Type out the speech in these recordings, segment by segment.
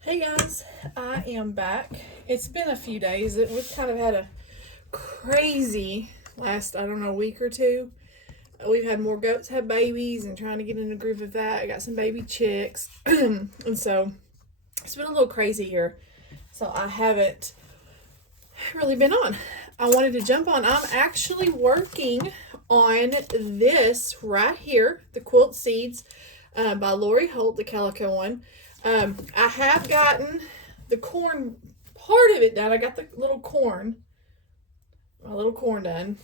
Hey guys, I am back. It's been a few days. We've kind of had a crazy last, I don't know, week or two. We've had more goats have babies and trying to get in a groove of that. I got some baby chicks. And so it's been a little crazy here. So I haven't really been on. I wanted to jump on. I'm actually working on this right here, the Quilt Seeds by Lori Holt, the calico one. I have gotten the corn part of it done. I got the little corn, my little corn done.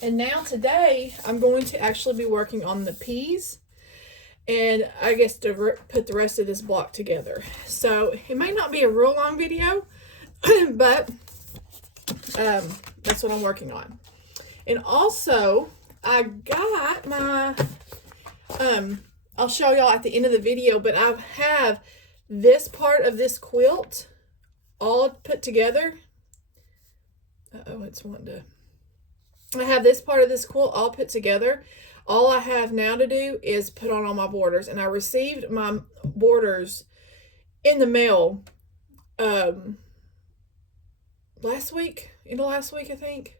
And now today I'm going to actually be working on the peas and I guess to put the rest of this block together. So it may not be a real long video, but that's what I'm working on. And also I got my, I'll show y'all at the end of the video, but I have this part of this quilt all put together. It's wanting to. I have this part of this quilt all put together. All I have now to do is put on all my borders, and I received my borders in the mail last week, last week I think.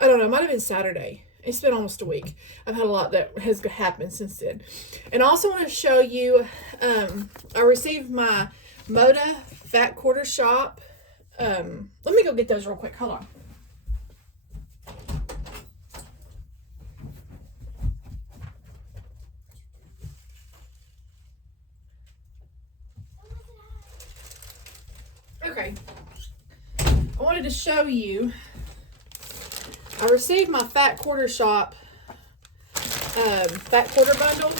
I don't know, it might have been Saturday. It's been almost a week. I've had a lot that has happened since then. And I also want to show you, I received my Moda Fat Quarter Shop. Let me go get those real quick. Hold on. Okay. I wanted to show you, I received my Fat Quarter Shop Fat Quarter Bundle.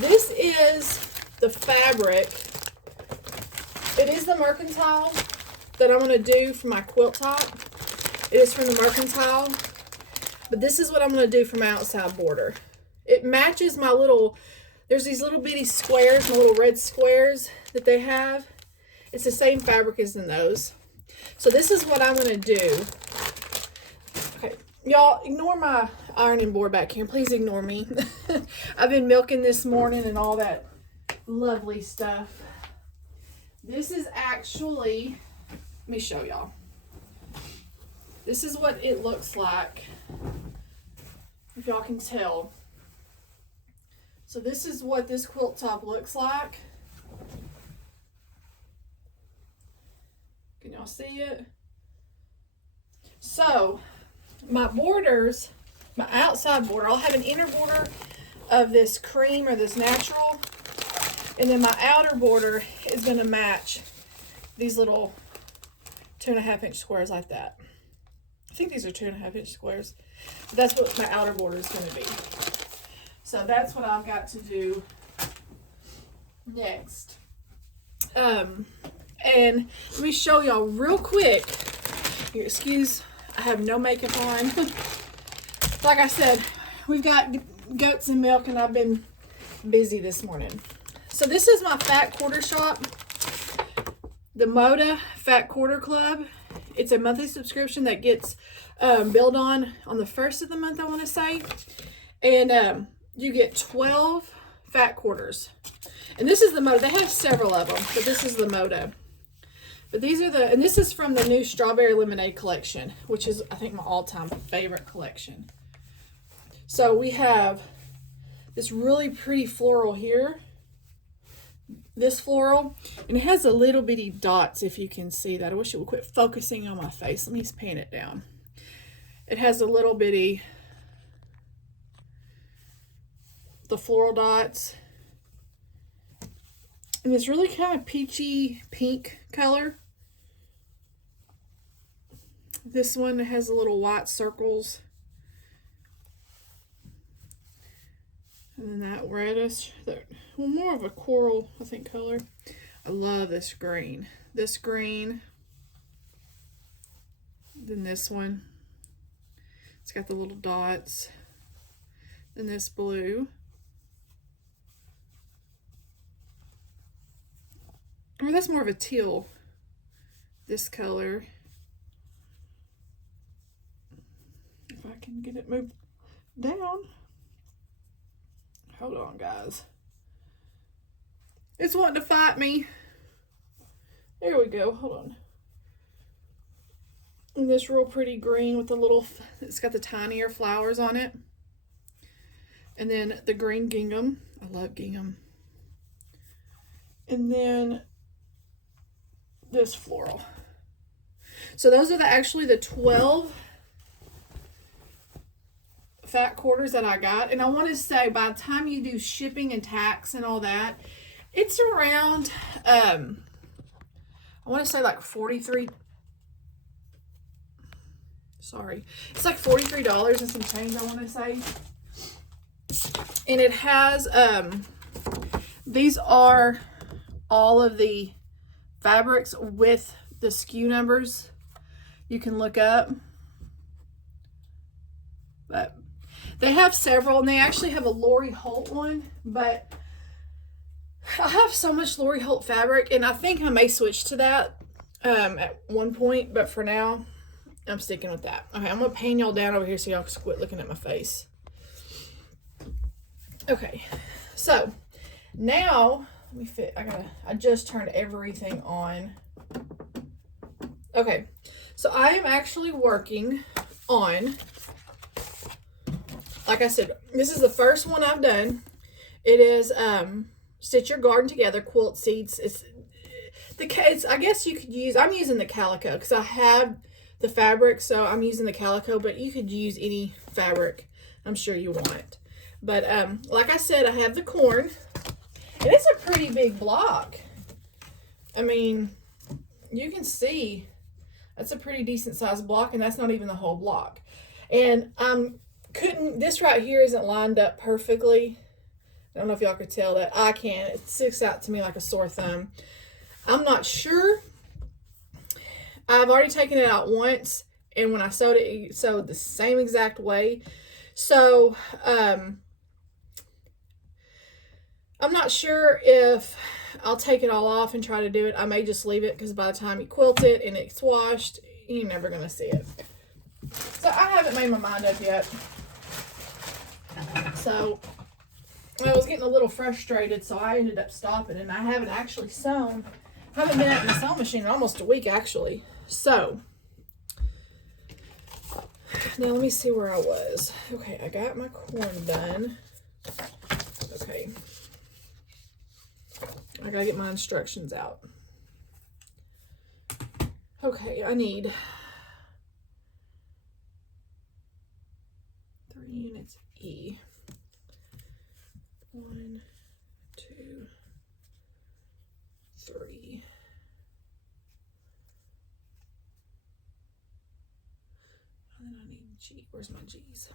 This is the fabric. It is the mercantile that I'm going to do for my quilt top. It is from the mercantile. But this is what I'm going to do for my outside border. It matches my little, there's these little bitty squares, my little red squares that they have. It's the same fabric as in those. So this is what I'm going to do. Okay, y'all ignore my ironing board back here. Please ignore me. I've been milking this morning and all that lovely stuff. This is actually, let me show y'all. This is what it looks like, if y'all can tell. So this is what this quilt top looks like. Can y'all see it? So my borders, my outside border, I'll have an inner border of this cream or this natural, and then my outer border is going to match these little 2.5 inch squares like that. I think these are 2.5 inch squares. But that's what my outer border is going to be. So that's what I've got to do next. And let me show y'all real quick. Here, excuse, I have no makeup on. Like I said, we've got goats and milk, and I've been busy this morning. So this is my Fat Quarter Shop, the Moda Fat Quarter Club. It's a monthly subscription that gets billed on the first of the month, I want to say. And you get 12 fat quarters. And this is the Moda. They have several of them, but this is the Moda. But these are and this is from the new Strawberry Lemonade collection, which is, I think, my all-time favorite collection. So we have this really pretty floral here. This floral, and it has a little bitty dots, if you can see that. I wish it would quit focusing on my face. Let me just pan it down. It has a little bitty, the floral dots. And it's really kind of peachy pink color. This one has a little white circles. And then that reddish, well, more of a coral, I think, color. I love this green. This green. Then this one. It's got the little dots. Then this blue. Or that's more of a teal. This color. If I can get it moved down. Hold on, guys. It's wanting to fight me. There we go. Hold on. And this real pretty green with the little, it's got the tinier flowers on it. And then the green gingham. I love gingham. And then this floral. So those are actually the 12 fat quarters that I got. And I want to say by the time you do shipping and tax and all that, it's around, I want to say like 43. Sorry. It's like $43 and some change, I want to say. And it has, these are all of the fabrics with the SKU numbers you can look up. But they have several, and they actually have a Lori Holt one, but I have so much Lori Holt fabric, and I think I may switch to that at one point, but for now, I'm sticking with that. Okay, I'm going to pan y'all down over here so y'all can quit looking at my face. Okay, so now, let me fit, I just turned everything on. Okay, so I am actually working on, like I said, this is the first one I've done. It is Stitch Your Garden Together Quilt Seeds. It's I guess you could use, I'm using the calico because I have the fabric, so I'm using the calico, but you could use any fabric I'm sure you want. But like I said, I have the corn, and it's a pretty big block. I mean, you can see that's a pretty decent sized block, and that's not even the whole block. And this right here isn't lined up perfectly. I don't know if y'all could tell that. I can. It sticks out to me like a sore thumb. I'm not sure. I've already taken it out once, and when I sewed it, it sewed the same exact way. So, I'm not sure if I'll take it all off and try to do it. I may just leave it because by the time you quilt it and it's washed, you're never going to see it. So I haven't made my mind up yet. So I was getting a little frustrated, so I ended up stopping, and I haven't actually sewn. I haven't been at the sewing machine in almost a week, actually. So now let me see where I was. Okay, I got my corn done. Okay. I gotta get my instructions out. Okay, I need 3 units E. 1, 2, 3. And then I need G. Where's my G's?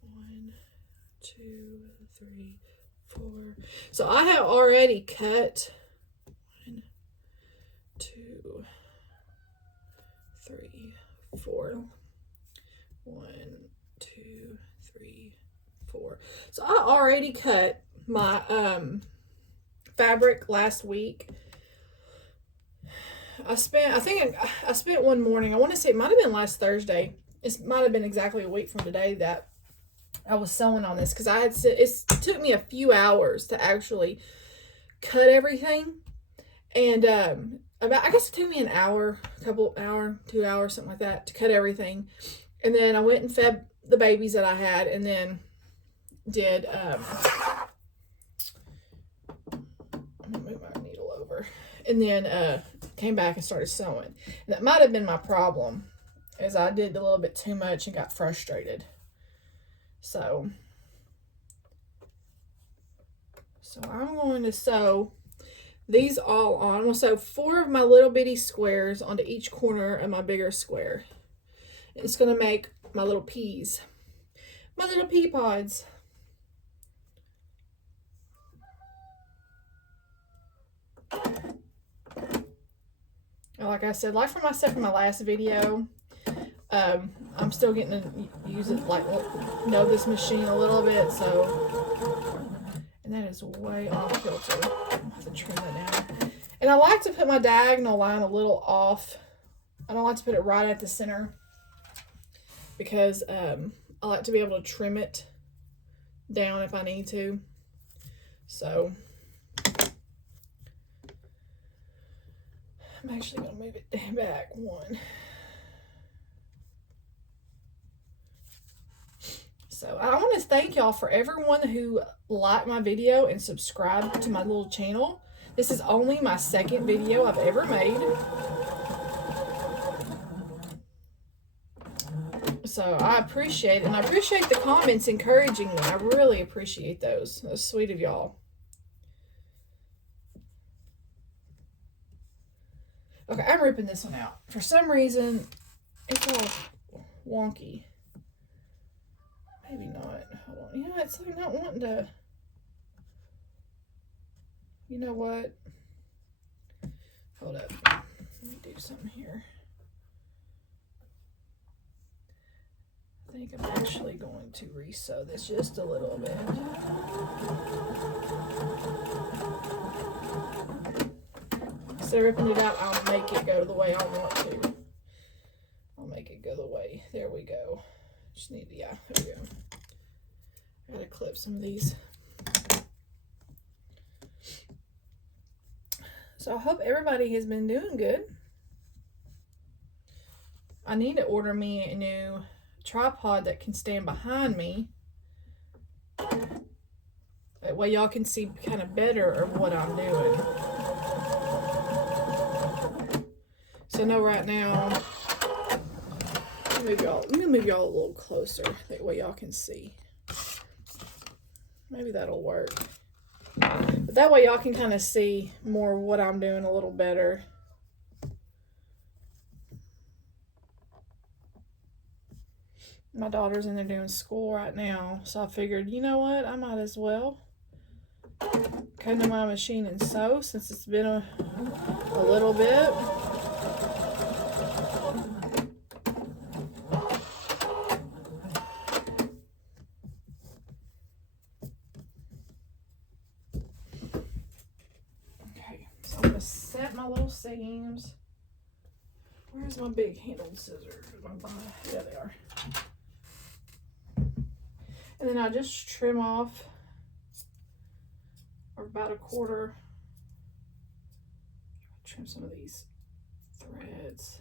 1, 2, 3, 4. So I have already cut 1, 2, 3, 4. 1, 2, 3, 4. So I already cut my fabric last week. I spent one morning, I want to say it might have been last Thursday. It might have been exactly a week from today that I was sewing on this, because it took me a few hours to actually cut everything. And I guess it took me an hour, 2 hours, something like that, to cut everything. And then I went and fed the babies that I had, and then did, I'm gonna move my needle over, and then came back and started sewing. And that might have been my problem, as I did a little bit too much and got frustrated. So I'm going to sew these all on. I'm going to sew 4 of my little bitty squares onto each corner of my bigger square. It's going to make my little peas, my little pea pods. And like I said, like for myself in my last video, I'm still getting to use it, like know this machine a little bit. So, and that is way off kilter. I'm gonna have to trim it down. And I like to put my diagonal line a little off. I don't like to put it right at the center, because I like to be able to trim it down if I need to. So I'm actually going to move it back one. So I want to thank y'all for everyone who liked my video and subscribed to my little channel. This is only my second video I've ever made. So I appreciate it. And I appreciate the comments encouraging me. I really appreciate those. That's sweet of y'all. Okay, I'm ripping this one out. For some reason, it's all wonky. Maybe not. Hold on. You know, it's like not wanting to. You know what? Hold up. Let me do something here. I think I'm actually going to re-sew this just a little bit. Instead of ripping it out, I'll make it go the way I want to. I'll make it go the way. There we go. Just need to, yeah, there we go. I gotta clip some of these. So I hope everybody has been doing good. I need to order me a new tripod that can stand behind me. That way y'all can see kind of better of what I'm doing. So I know right now, let me move y'all a little closer. That way y'all can see. Maybe that'll work. But that way y'all can kind of see more of what I'm doing a little better. My daughter's in there doing school right now, so I figured, you know what, I might as well come to my machine and sew since it's been a little bit. Okay, so I'm gonna set my little seams. Where's my big handled scissors? Yeah, they are. And then I just trim off about a quarter. Trim some of these threads.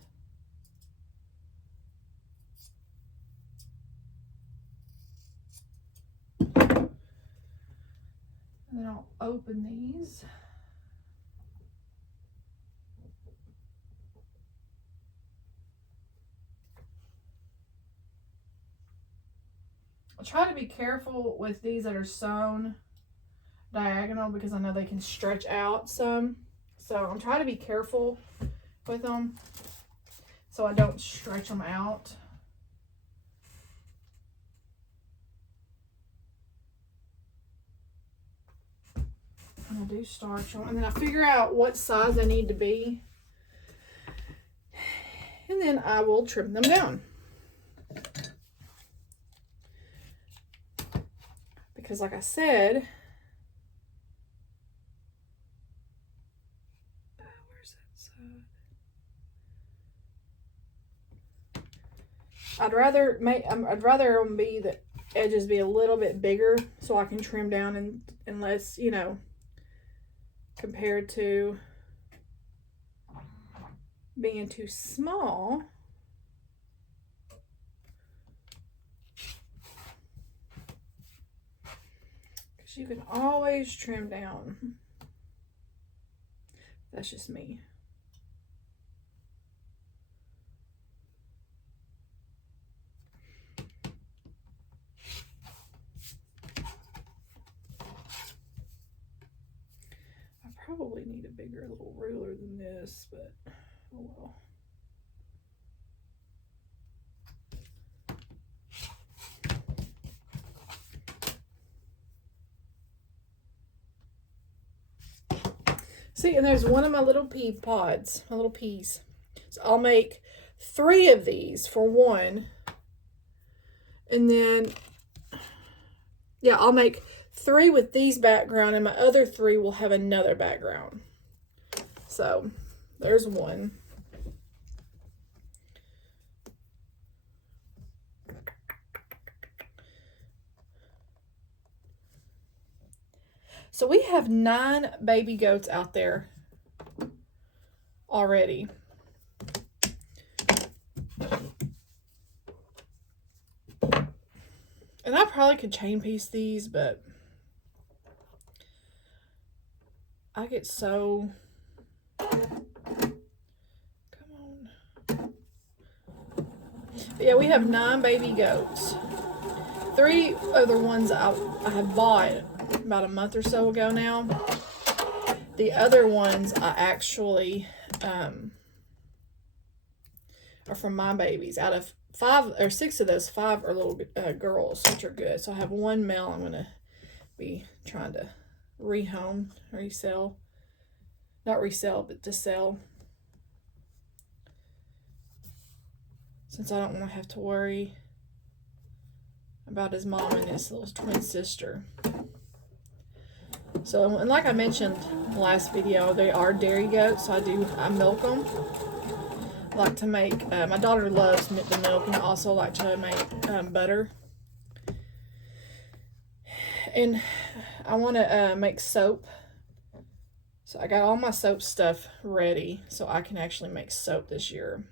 And then I'll open these. I try to be careful with these that are sewn diagonal because I know they can stretch out some. So I'm trying to be careful with them so I don't stretch them out. And I do starch them. And then I figure out what size I need to be. And then I will trim them down. Because like I said, where's that side? I'd rather them be the edges be a little bit bigger so I can trim down and less, you know, compared to being too small. You can always trim down. That's just me. I probably need a bigger little ruler than this, but oh well. See, and there's one of my little pea pods, my little peas. So I'll make 3 of these for one. And then, yeah, I'll make 3 with these background and my other 3 will have another background. So there's one. So we have 9 baby goats out there already. And I probably could chain piece these, but I get so... Come on. But yeah, we have 9 baby goats. 3 other ones I have bought about a month or so ago now. The other ones I actually are from my babies. Out of 5 or 6 of those, 5 are little girls, which are good. So I have 1 male I'm going to be trying to resell. Not resell, but to sell. Since I don't want to have to worry about his mom and his little twin sister. So, and like I mentioned in the last video, they are dairy goats, so I milk them. I like to make, my daughter loves the milk, and I also like to make butter. And I want to make soap. So I got all my soap stuff ready so I can actually make soap this year.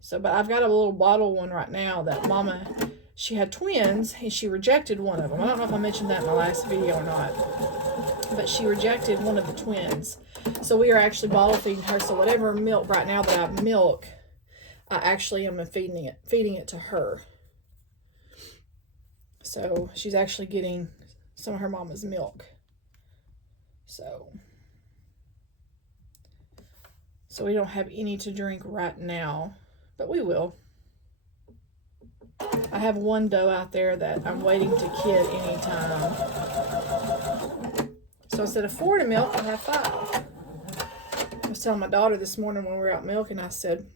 So, but I've got a little bottle one right now that Mama, she had twins and she rejected one of them. I don't know if I mentioned that in my last video or not, but she rejected one of the twins. So we are actually bottle feeding her. So whatever milk right now that I milk, I actually am feeding it to her. So she's actually getting some of her mama's milk. So we don't have any to drink right now, but we will. I have 1 doe out there that I'm waiting to kid anytime. So instead of 4 to milk, I have 5. I was telling my daughter this morning when we were out milking, I said,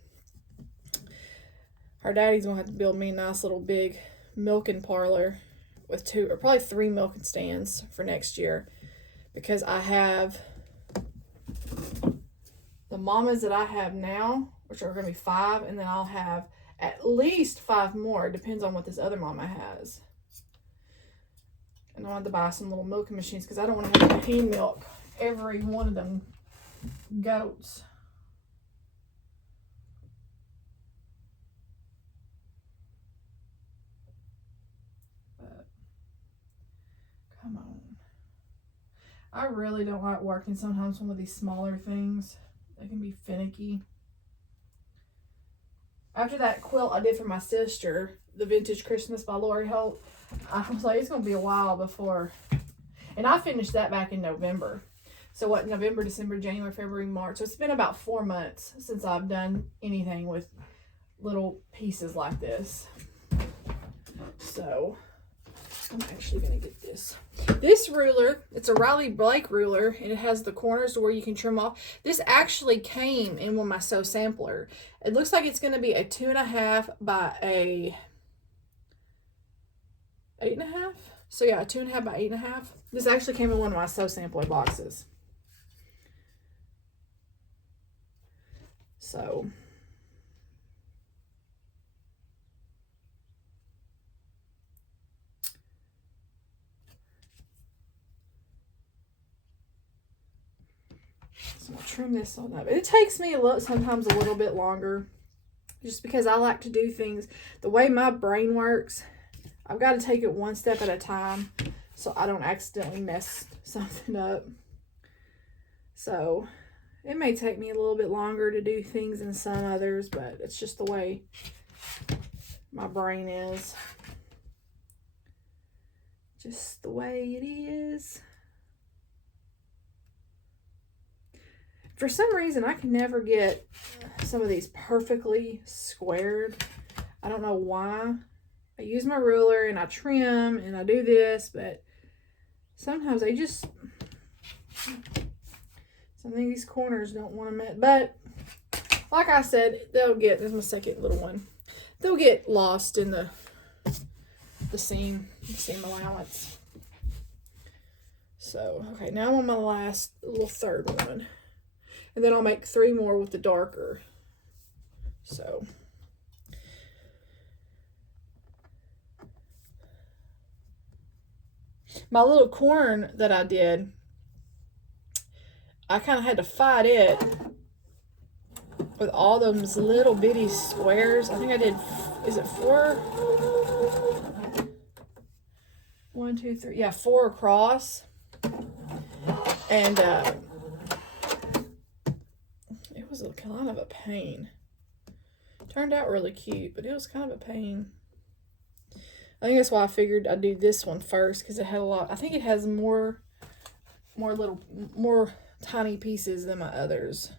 her daddy's gonna have to build me a nice little big milking parlor with 2 or probably 3 milking stands for next year, because I have the mamas that I have now, which are going to be 5, and then I'll have at least 5 more. It depends on what this other mama has. And I want to buy some little milking machines because I don't want to have to hand milk every one of them goats. But come on. I really don't like working sometimes some of these smaller things. They can be finicky. After that quilt I did for my sister, the Vintage Christmas by Lori Holt, I was like, it's going to be a while before. And I finished that back in November. So what, November, December, January, February, March. So it's been about 4 months since I've done anything with little pieces like this. So I'm actually going to get this. This ruler, it's a Riley Blake ruler, and it has the corners to where you can trim off. This actually came in one of my sew sampler. It looks like it's going to be a 2.5 by a 8.5. So yeah, a 2.5 by 8.5. This actually came in one of my sew sampler boxes. So I'll trim this on up. It takes me sometimes a little bit longer, just because I like to do things the way my brain works. I've got to take it one step at a time so I don't accidentally mess something up. So it may take me a little bit longer to do things than some others, but it's just the way my brain is. Just the way it is. For some reason, I can never get some of these perfectly squared. I don't know why. I use my ruler and I trim and I do this, but sometimes they just, some of these corners don't want to met. But like I said, there's my second little one. They'll get lost in the seam allowance. So, okay, now I'm on my last little third one. And then I'll make 3 more with the darker. So my little corn that I did, I kind of had to fight it with all those little bitty squares. I think I did, is it 4? 1, 2, 3. Yeah, 4 across. And it was a kind of a pain. Turned out really cute, but it was kind of a pain. I think that's why I figured I'd do this one first, because it had a lot. I think it has more tiny pieces than my others.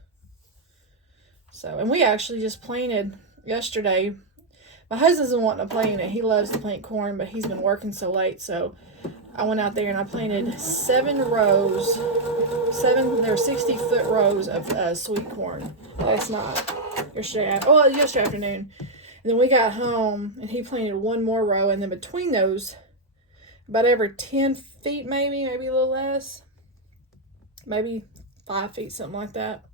So, and we actually just planted yesterday. My husband's been wanting to plant it. He loves to plant corn, but he's been working so late. So I went out there and I planted 7 rows. They're 60-foot rows of sweet corn last night. Yesterday afternoon. And then we got home and he planted 1 more row. And then between those, about every 10 feet, maybe a little less, maybe 5 feet, something like that,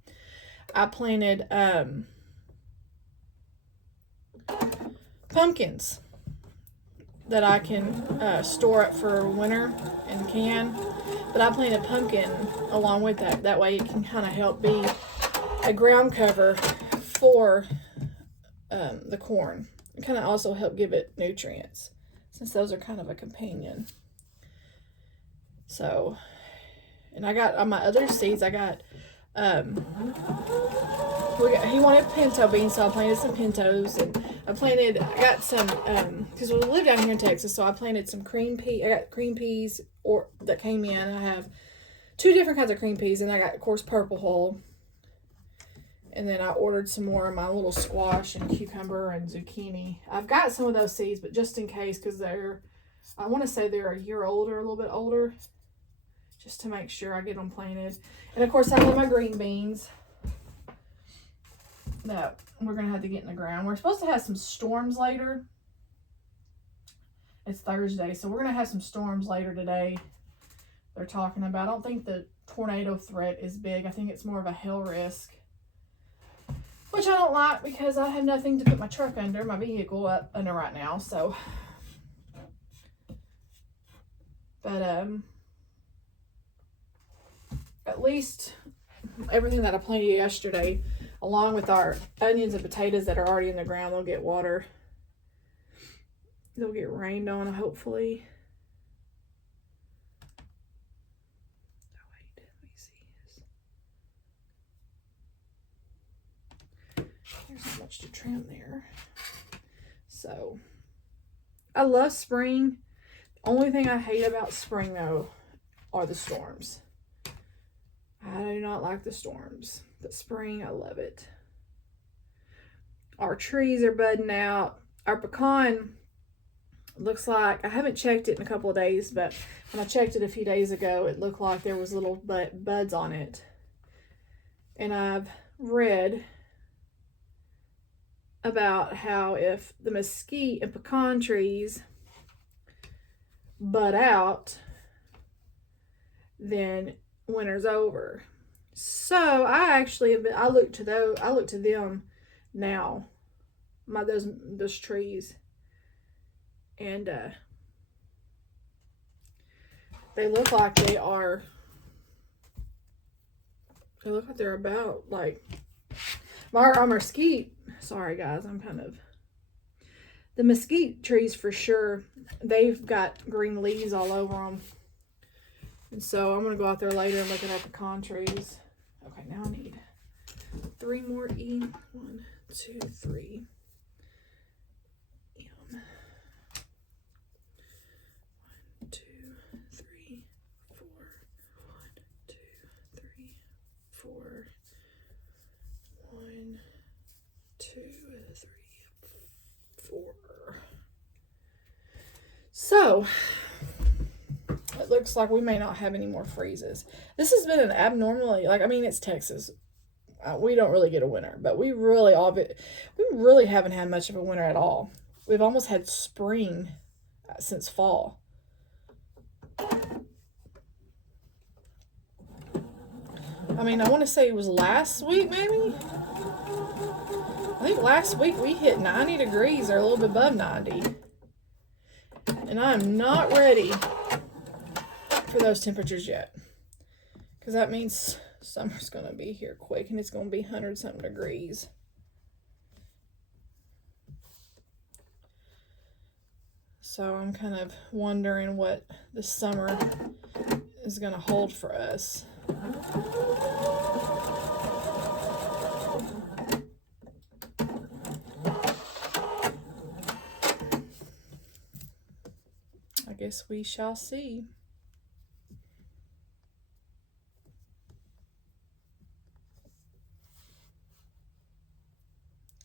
I planted pumpkins that I can store up for winter and can. But I planted pumpkin along with that. That way it can kind of help be a ground cover for the corn. It kind of also help give it nutrients, since those are kind of a companion. So, and I got on my other seeds, I got he wanted pinto beans, so I planted some pintos, and I got some, because we live down here in Texas, so I planted some cream pea. I got cream peas that came in. I have 2 different kinds of cream peas, and I got, of course, purple hull. And then I ordered some more of my little squash and cucumber and zucchini. I've got some of those seeds, but just in case, because I want to say they're a year older, a little bit older, just to make sure I get them planted. And of course, I have my green beans that we're going to have to get in the ground. We're supposed to have some storms later. It's Thursday, so we're going to have some storms later today. They're talking about. I don't think the tornado threat is big. I think it's more of a hail risk, which I don't like, because I have nothing to put my truck under, my vehicle up under right now. So, but at least everything that I planted yesterday, along with our onions and potatoes that are already in the ground, they'll get water. They'll get rained on, hopefully. Oh, wait, let me see this. There's not much to trim there. So, I love spring. The only thing I hate about spring, though, are the storms. I do not like the storms. But spring, I love it. Our trees are budding out. Our pecan looks like, I haven't checked it in a couple of days, but when I checked it a few days ago, it looked like there was little buds on it. And I've read about how if the mesquite and pecan trees bud out, then winter's over. So I look to them now, those trees, and they look like they're about like our mesquite. Sorry guys, the mesquite trees for sure, they've got green leaves all over them. And so I'm going to go out there later and look at our pecan trees. Okay, now I need 3 more E. 1, 2, 3. M. 1, 2, 3, 4. 1, 2, 3, 4. 1, 2, 3, 4. So it looks like we may not have any more freezes. This has been an abnormally, it's Texas. We don't really get a winter, but we really haven't had much of a winter at all. We've almost had spring since fall. I want to say it was last week, maybe. I think last week we hit 90 degrees or a little bit above 90. And I'm not ready for those temperatures yet, because that means summer's going to be here quick, and it's going to be 100-something degrees. So I'm kind of wondering what the summer is going to hold for us. I guess we shall see.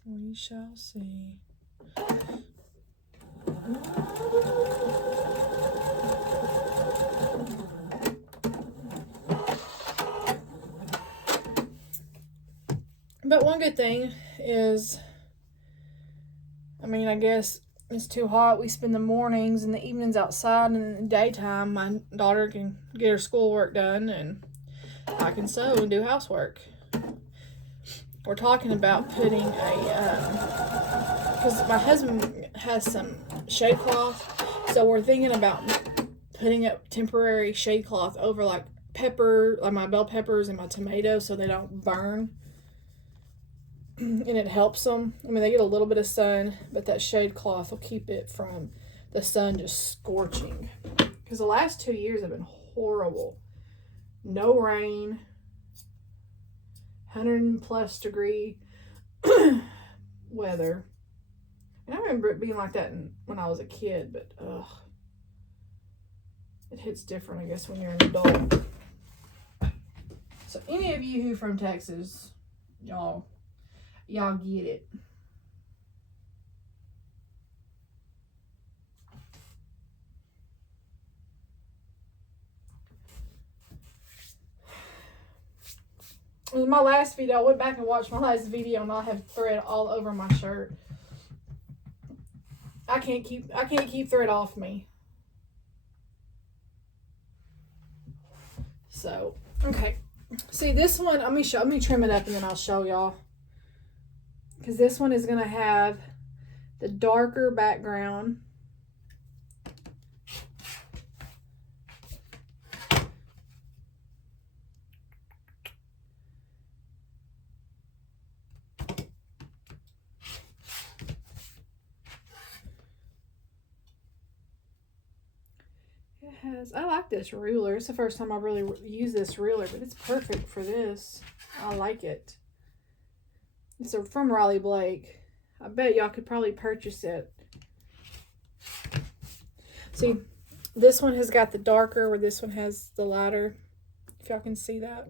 We shall see. But one good thing is, I mean, I guess it's too hot. We spend the mornings and the evenings outside, and in the daytime, my daughter can get her schoolwork done, and I can sew and do housework. We're talking about putting because my husband has some shade cloth, so we're thinking about putting up temporary shade cloth over like my bell peppers and my tomatoes, so they don't burn. And it helps them. I mean, they get a little bit of sun, but that shade cloth will keep it from the sun just scorching. Because the last 2 years have been horrible. No rain, 100+ degree weather. And I remember it being like that when I was a kid, but it hits different, I guess, when you're an adult. So any of you who are from Texas, y'all get it. In my last video, I went back and watched my last video, and I have thread all over my shirt. I can't keep thread off me. So, okay. See, this one, let me trim it up and then I'll show y'all. Because this one is going to have the darker background. I like this ruler. It's the first time I really used this ruler, but it's perfect for this. I like it. It's from Riley Blake. I bet y'all could probably purchase it. See, this one has got the darker, where this one has the lighter. If y'all can see that.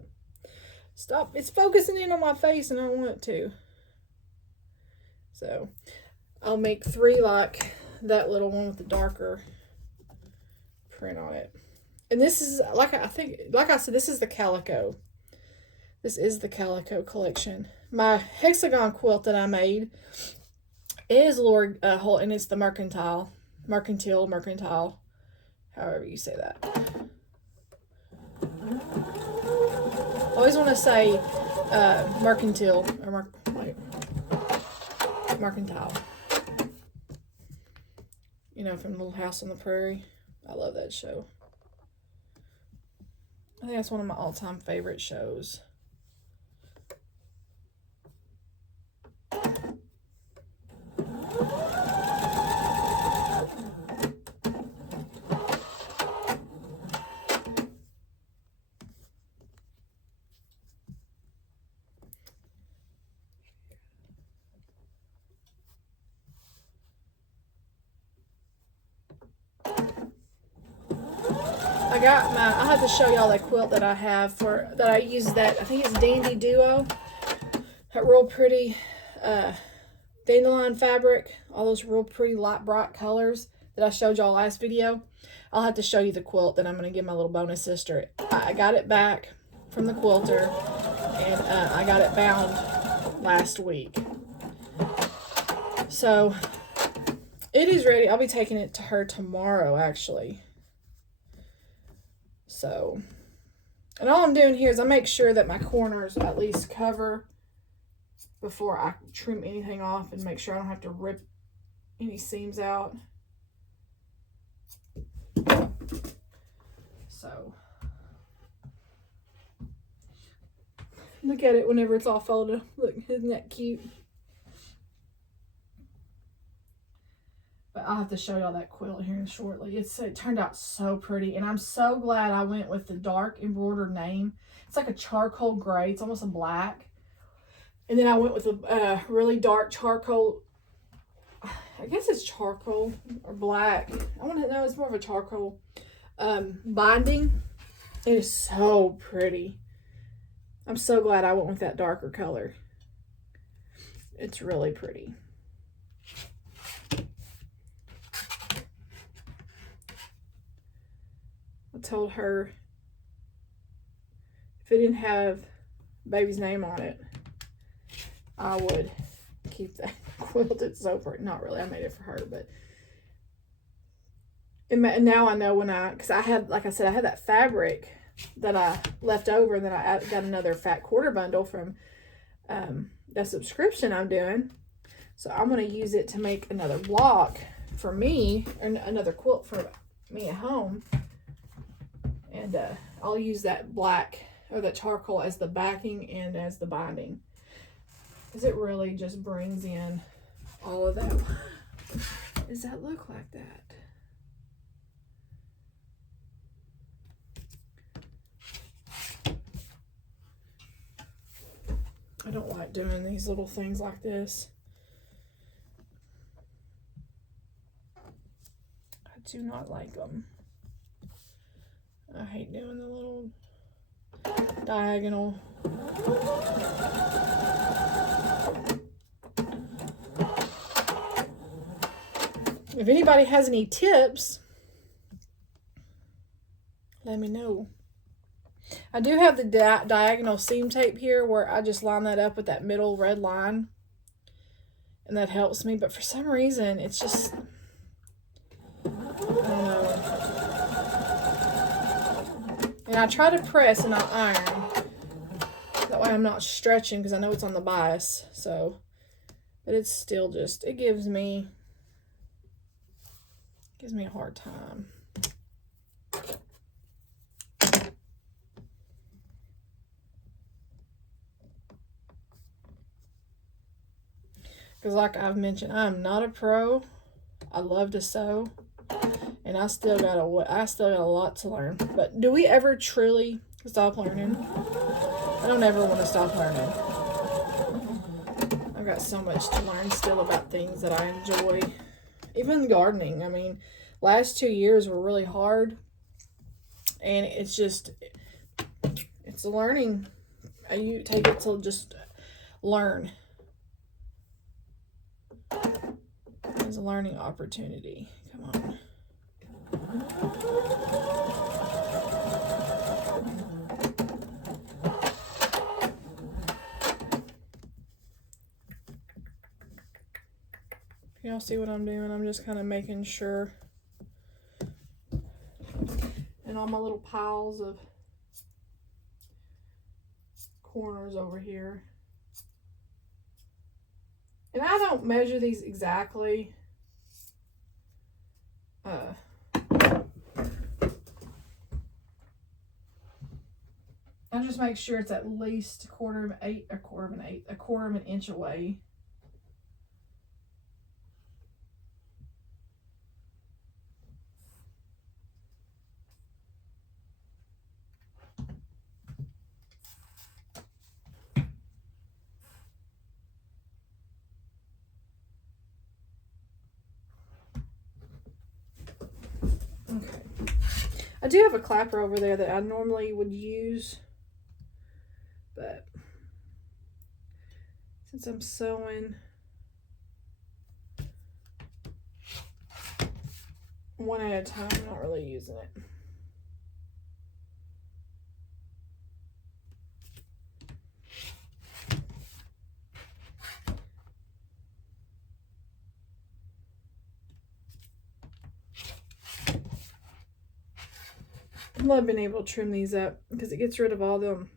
Stop. It's focusing in on my face and I don't want it to. So, I'll make 3 like that little one with the darker print on it. And this is, like I said, this is the calico. This is the calico collection. My hexagon quilt that I made is Lord Holt, and it's the mercantile, however you say that. I always want to say mercantile or mercantile. You know, from Little House on the Prairie. I love that show. I think that's one of my all-time favorite shows. I have to show y'all that quilt that I have that I use that, I think it's Dandy Duo. That real pretty dandelion fabric, all those real pretty light bright colors that I showed y'all last video. I'll have to show you the quilt that I'm going to give my little bonus sister. I got it back from the quilter, and I got it bound last week. So it is ready. I'll be taking it to her tomorrow, actually. So, and all I'm doing here is I make sure that my corners at least cover before I trim anything off, and make sure I don't have to rip any seams out. So So look at it whenever it's all folded. Look, isn't that cute? But I'll have to show y'all that quilt here shortly. It turned out so pretty, and I'm so glad I went with the dark embroidered name. It's like a charcoal gray. It's almost a black. And then I went with a really dark charcoal. I guess it's charcoal or black. I want to know, it's more of a charcoal binding. It is so pretty. I'm so glad I went with that darker color. It's really pretty. I told her if it didn't have baby's name on it, I would keep that quilt. It's so pretty. Not really, I made it for her, but now I know because I had, like I said, I had that fabric that I left over, and then I got another fat quarter bundle from the subscription I'm doing. So I'm going to use it to make another block for me, and another quilt for me at home. And I'll use that black or that charcoal as the backing and as the binding, because it really just brings in all of that. Does that look like that? I don't like doing these little things like this. I do not like them. I hate doing the little diagonal. If anybody has any tips, let me know. I do have the diagonal seam tape here where I just line that up with that middle red line, and that helps me, but for some reason it's just, I don't know. And I try to press and not iron. That way I'm not stretching, because I know it's on the bias. So, but it's still just, it gives me a hard time. Because like I've mentioned, I'm not a pro. I love to sew, and I still got a lot to learn. But do we ever truly stop learning? I don't ever want to stop learning. I've got so much to learn still about things that I enjoy. Even gardening. I mean, last 2 years were really hard, and it's a learning. You take it to just learn. It's a learning opportunity. Come on. Y'all see what I'm doing? I'm just kind of making sure. And all my little piles of corners over here. And I don't measure these exactly. I just make sure it's at least a quarter of an inch away. Okay. I do have a clapper over there that I normally would use, but since I'm sewing one at a time, I'm not really using it. I love being able to trim these up because it gets rid of all them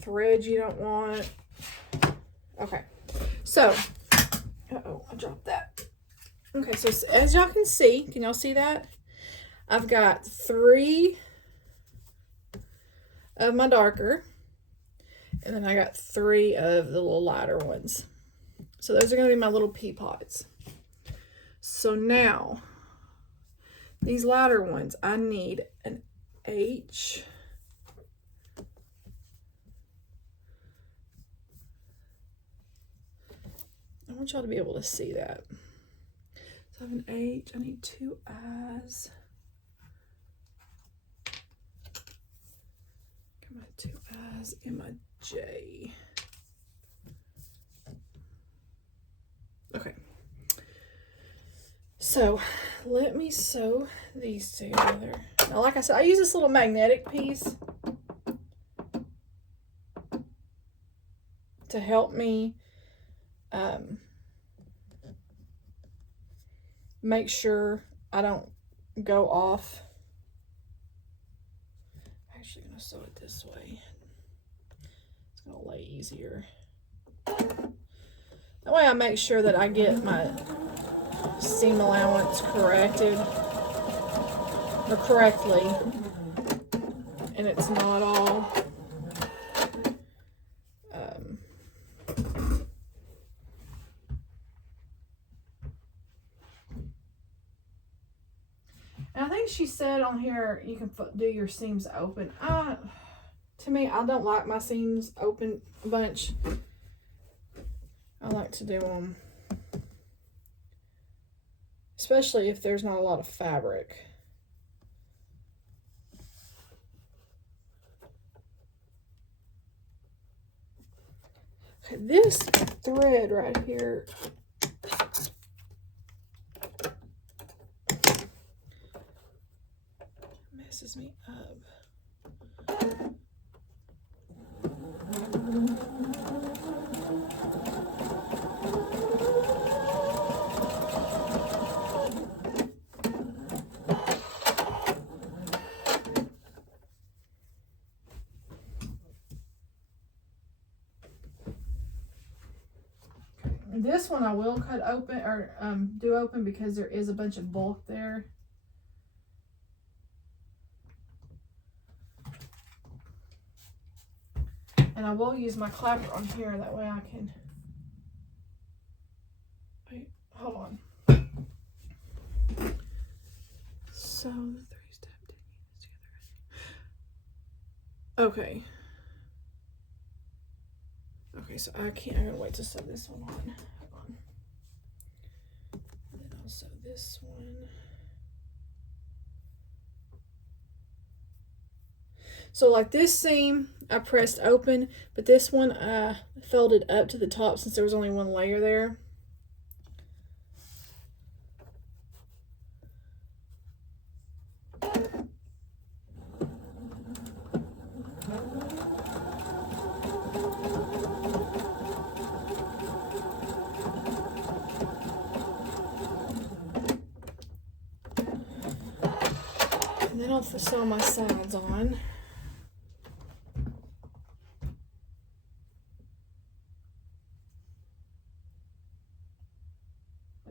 threads you don't want. Okay, so, uh-oh, I dropped that. Okay, so as y'all can y'all see that? I've got 3 of my darker, and then I got 3 of the little lighter ones. So those are going to be my little pea pods. So now, these lighter ones, I need an H. I want y'all to be able to see that. So I have an H, I need 2 I's. Got my 2 I's and my J. Okay. So let me sew these together. Now, like I said, I use this little magnetic piece to help me make sure I don't go off. I'm actually going to sew it this way. It's going to lay easier. That way I make sure that I get my seam allowance correctly, and it's not all and I think she said on here you can do your seams open. To me, I don't like my seams open a bunch. I like to do them, especially if there's not a lot of fabric. Okay, this thread right here messes me up. This one I will cut open, or do open, because there is a bunch of bulk there. And I will use my clapper on here, that way I can, wait, hold on. So the 3-step technique together. Okay. Okay, so I gotta wait to sew this one on. Hold on. And then I'll sew this one. So like this seam, I pressed open, but this one I folded up to the top since there was only one layer there. And then I'll sew my sides on.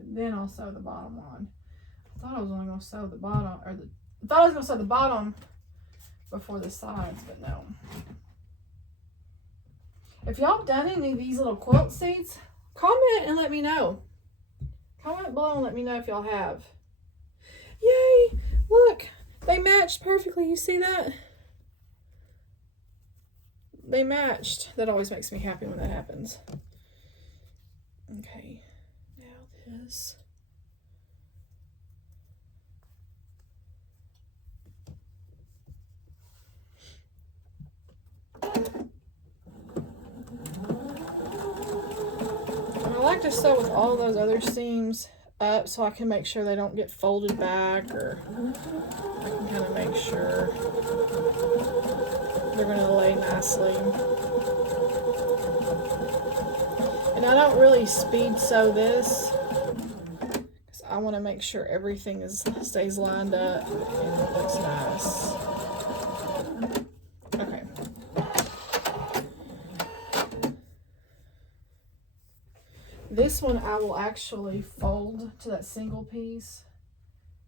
Then I'll sew the bottom on. I thought I was only going to sew the bottom, I thought I was going to sew the bottom before the sides, but no. If y'all have done any of these little quilt seeds, comment and let me know. Comment below and let me know if y'all have. Yay! Look, they matched perfectly. You see that? They matched. That always makes me happy when that happens. Okay. This. And I like to sew with all those other seams up so I can make sure they don't get folded back, or I can kind of make sure they're going to lay nicely. And I don't really speed sew this. I want to make sure everything stays lined up and it looks nice. Okay. This one I will actually fold to that single piece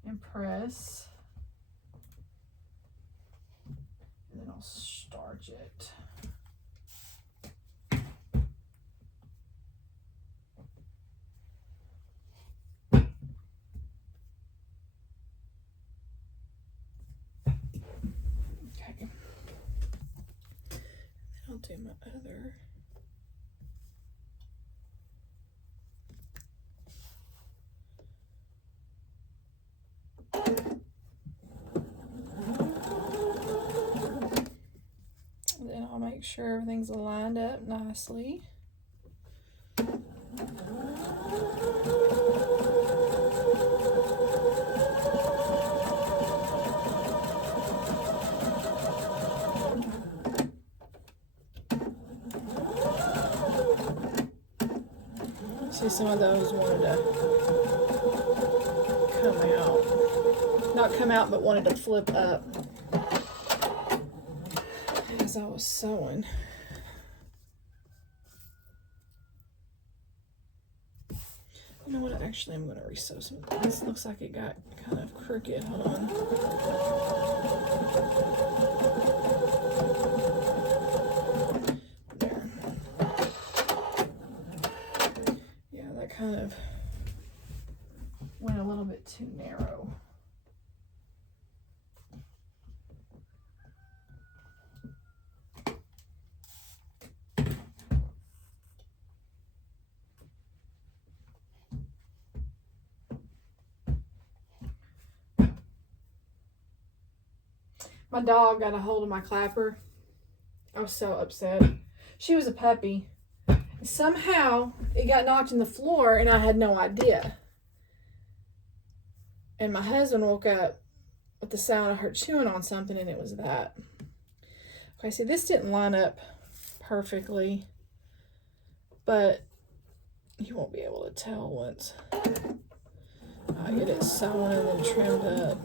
and press. then I'll starch it. Okay. I'll do my other. Then I'll make sure everything's lined up nicely. See, some of those wanted to come out. Not come out, but wanted to flip up as I was sewing. You know what? Actually, I'm going to resew some of this. Looks like it got kind of crooked. Hold on. There. Yeah, that kind of went a little bit too narrow. My dog got a hold of my clapper. I was so upset. She was a puppy. Somehow it got knocked in the floor and I had no idea. And my husband woke up with the sound of her chewing on something, and it was that. Okay, see, this didn't line up perfectly, but you won't be able to tell once I get it sewn and then trimmed up.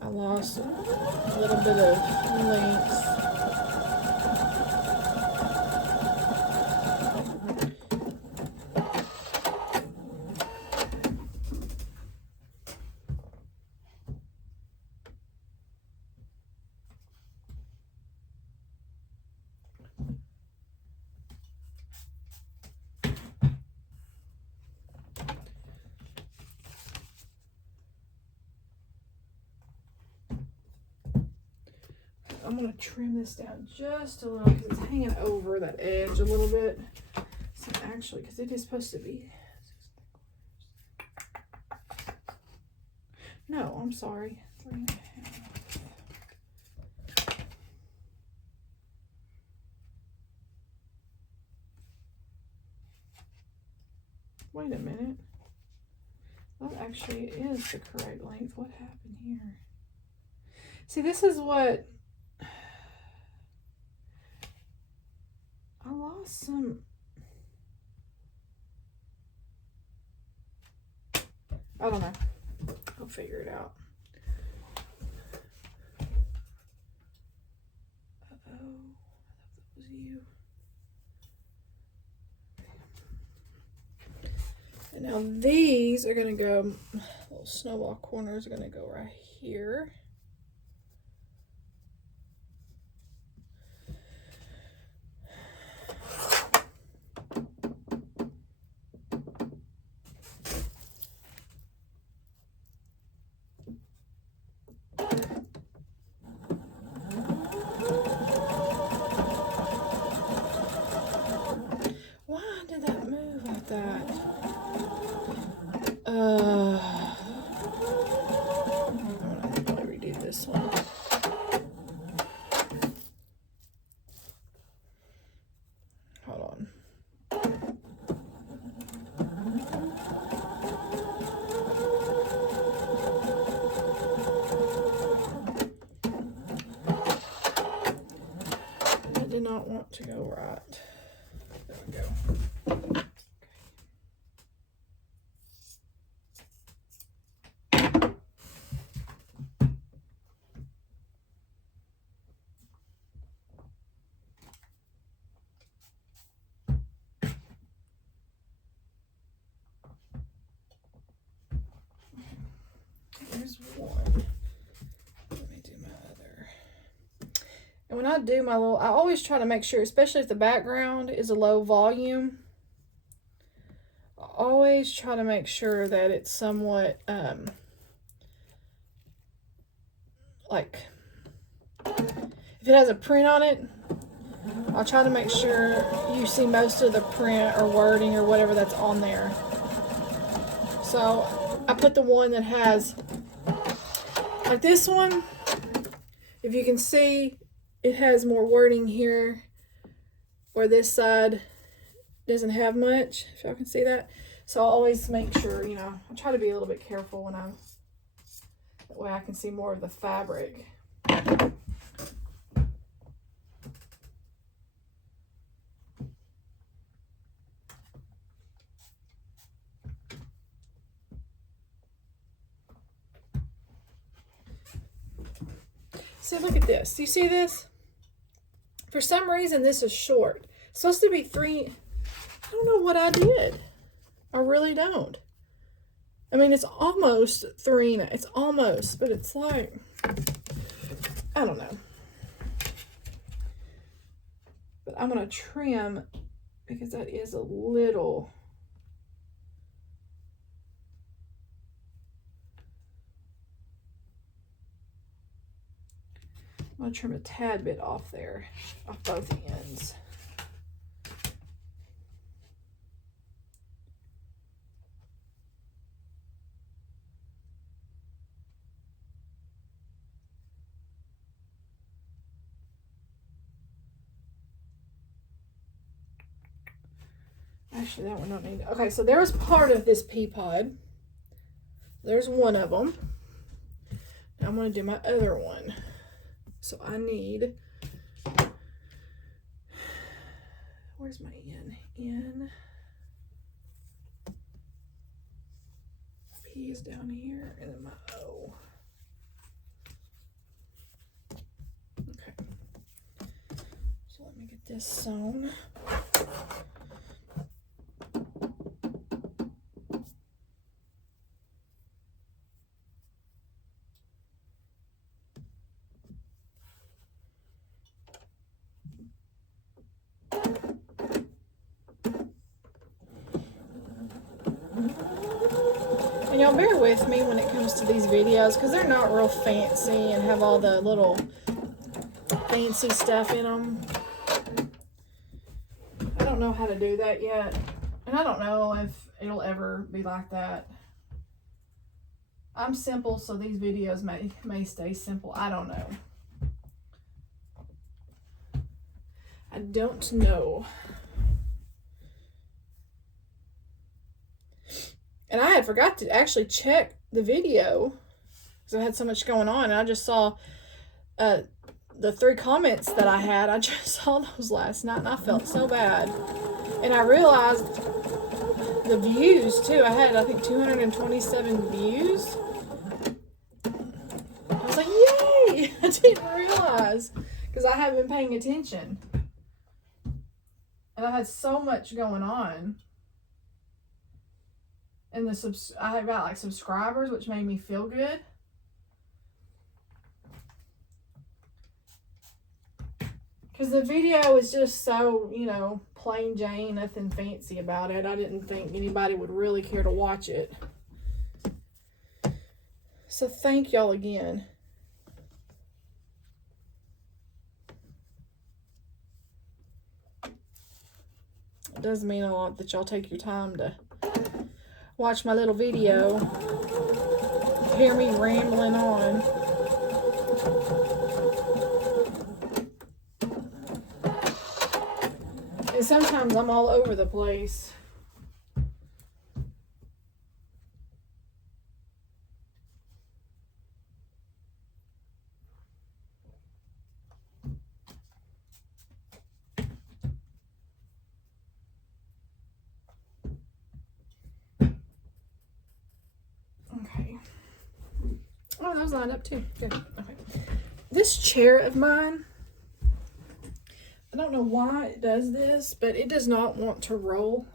I lost a little bit of length. I'm going to trim this down just a little because it's hanging over that edge a little bit. So actually, because it is supposed to be... No, I'm sorry. 3.5. Wait a minute. That actually is the correct length. What happened here? See, this is what... I lost some... I don't know. I'll figure it out. Uh-oh. I thought that was you. And now these are going to go... Little snowball corners are going to go right here. And when I do my little, I always try to make sure, especially if the background is a low volume, I always try to make sure that it's somewhat, like, if it has a print on it, I'll try to make sure you see most of the print or wording or whatever that's on there. So I put the one that has, like this one, if you can see, it has more wording here where this side doesn't have much, if y'all can see that. So I'll always make sure, you know, I try to be a little bit careful when I'm, that way I can see more of the fabric. See, look at this. Do you see this? For some reason, this is short. It's supposed to be 3. I don't know what I did. I really don't. I mean, it's almost 3. It's almost, but it's like, I don't know. But I'm going to trim because that is a little. I'm going to trim a tad bit off there, off both ends. Actually, that one don't need. Okay, so there was part of this pea pod. There's one of them. Now I'm going to do my other one. So I need, where's my N? N. P is down here, and then my O. Okay. So let me get this sewn. And y'all bear with me when it comes to these videos because they're not real fancy and have all the little fancy stuff in them. I don't know how to do that yet. And I don't know if it'll ever be like that. I'm simple, so these videos may stay simple. I don't know. I don't know. And I had forgot to actually check the video because I had so much going on. And I just saw the 3 comments that I had. I just saw those last night and I felt so bad. And I realized the views too. I had, I think, 227 views. I was like, yay! I didn't realize because I haven't been paying attention. And I had so much going on. And I got like subscribers, which made me feel good. Because the video was just so, you know, plain Jane, nothing fancy about it. I didn't think anybody would really care to watch it. So thank y'all again. It does mean a lot that y'all take your time to watch my little video, hear me rambling on. And sometimes I'm all over the place. Okay. Oh, that was lined up too. Good. Okay. This chair of mine, I don't know why it does this, but it does not want to roll.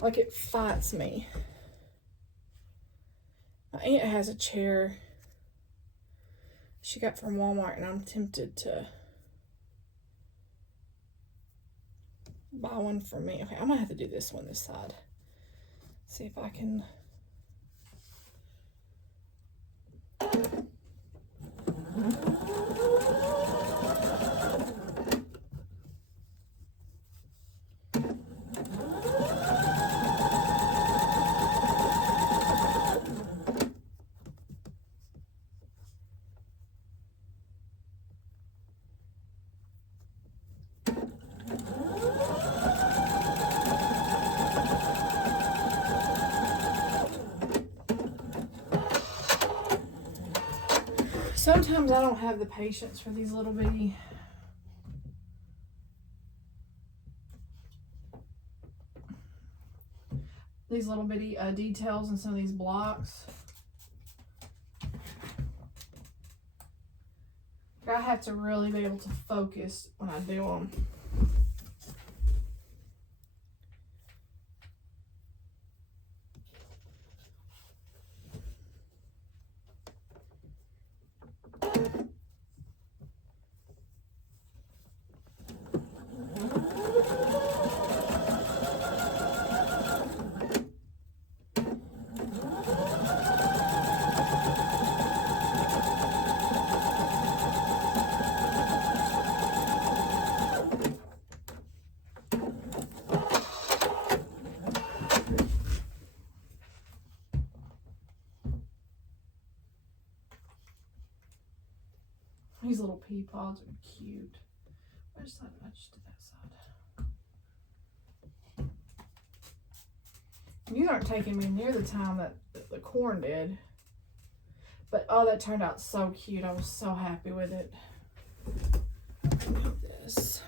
Like, it fights me. My aunt has a chair she got from Walmart, and I'm tempted to buy one for me. Okay, I'm gonna have to do this one this side. See if I can. Sometimes I don't have the patience for these little bitty details in some of these blocks. I have to really be able to focus when I do them. These little pea pods are cute. I just did that side. These aren't taking me near the time that the corn did. But oh, that turned out so cute. I was so happy with it. This.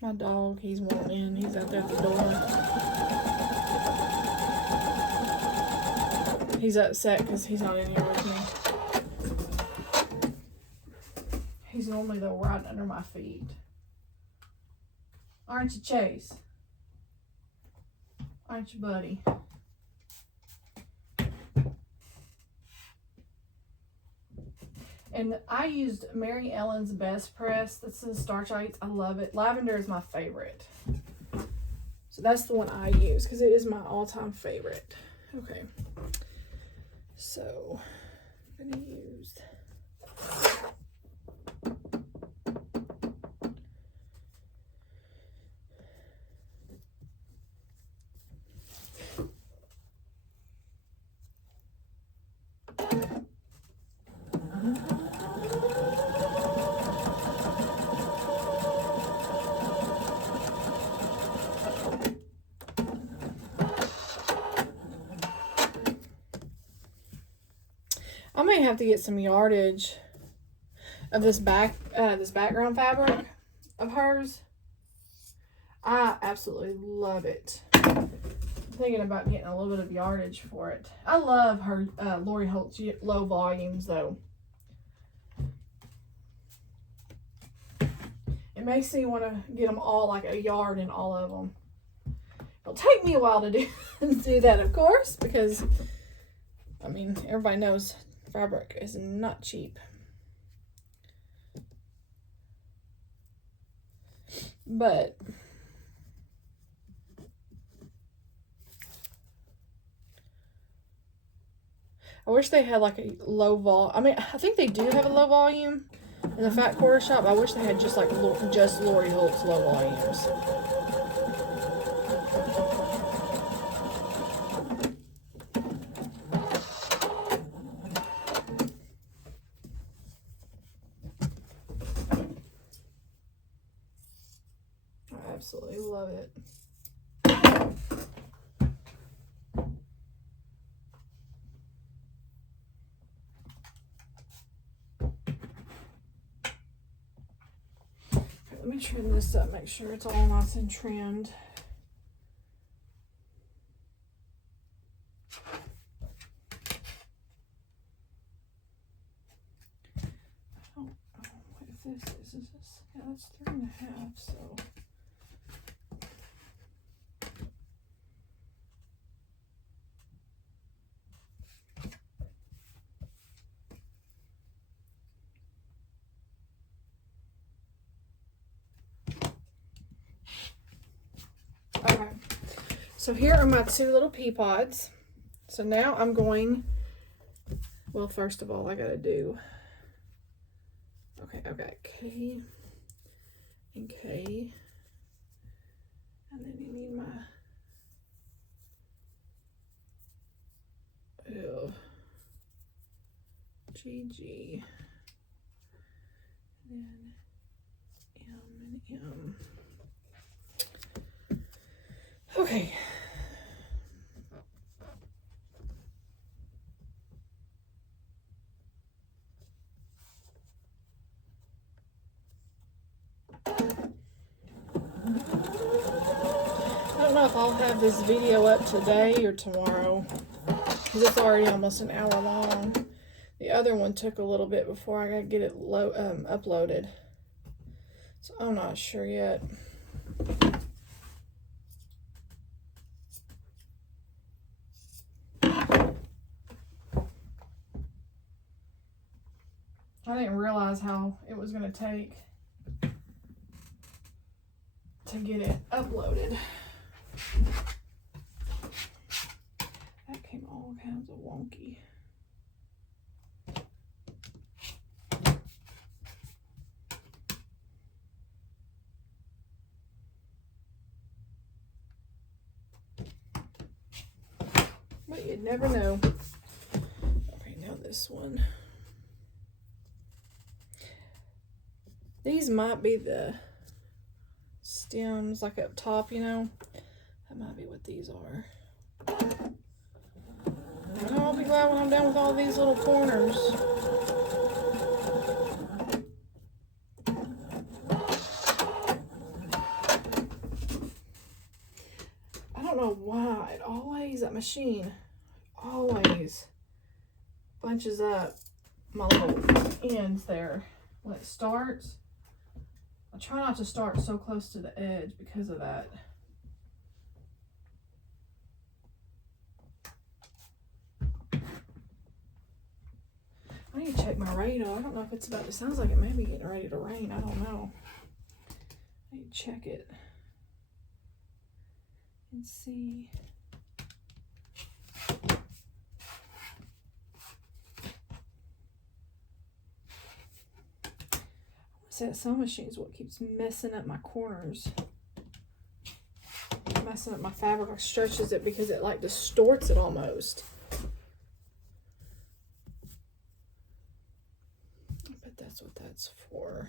My dog, he's won't in. He's out there at the door. He's upset because he's not in here with me. He's normally though right under my feet. Aren't you, Chase? Aren't you, buddy? And I used Mary Ellen's Best Press. That's in Starch Lights. I love it. Lavender is my favorite. So that's the one I use because it is my all-time favorite. Okay. So I'm going to use... I may have to get some yardage of this background fabric of hers. I absolutely love it. I'm thinking about getting a little bit of yardage for it. I love her Lori Holt's low volumes though. It makes me want to get them all like a yard in all of them. It'll take me a while to do that, of course, because I mean everybody knows fabric is not cheap. But I wish they had like a low vol. I mean, I think they do have a low volume in the Fat Quarter Shop. I wish they had just like just Lori Holt's low volumes. I absolutely love it. Let me trim this up, make sure it's all nice and trimmed. I don't know what this is. Is this? Yeah, that's 3.5, so. So here are my two little pea pods. So now I'm going, well, first of all, I gotta do, okay, I've got K and K, and then you need my L, GG, and then M and M. Okay. I don't know if I'll have this video up today or tomorrow, because it's already almost an hour long. The other one took a little bit before I got to get it uploaded. So I'm not sure yet. I didn't realize how it was going to take to get it uploaded. That came all kinds of wonky. But you'd never know. Okay, now this one. These might be the stems, like up top, you know. That might be what these are. And I'll be glad when I'm done with all these little corners. I don't know why it always, that machine always bunches up my little ends there when it starts. I try not to start so close to the edge because of that. I need to check my radar. I don't know if it's about, it sounds like it may be getting ready to rain. I don't know. I need to check it and see. That sewing machine is what keeps messing up my corners, messing up my fabric. Like stretches it because it like distorts it almost. I bet that's what that's for.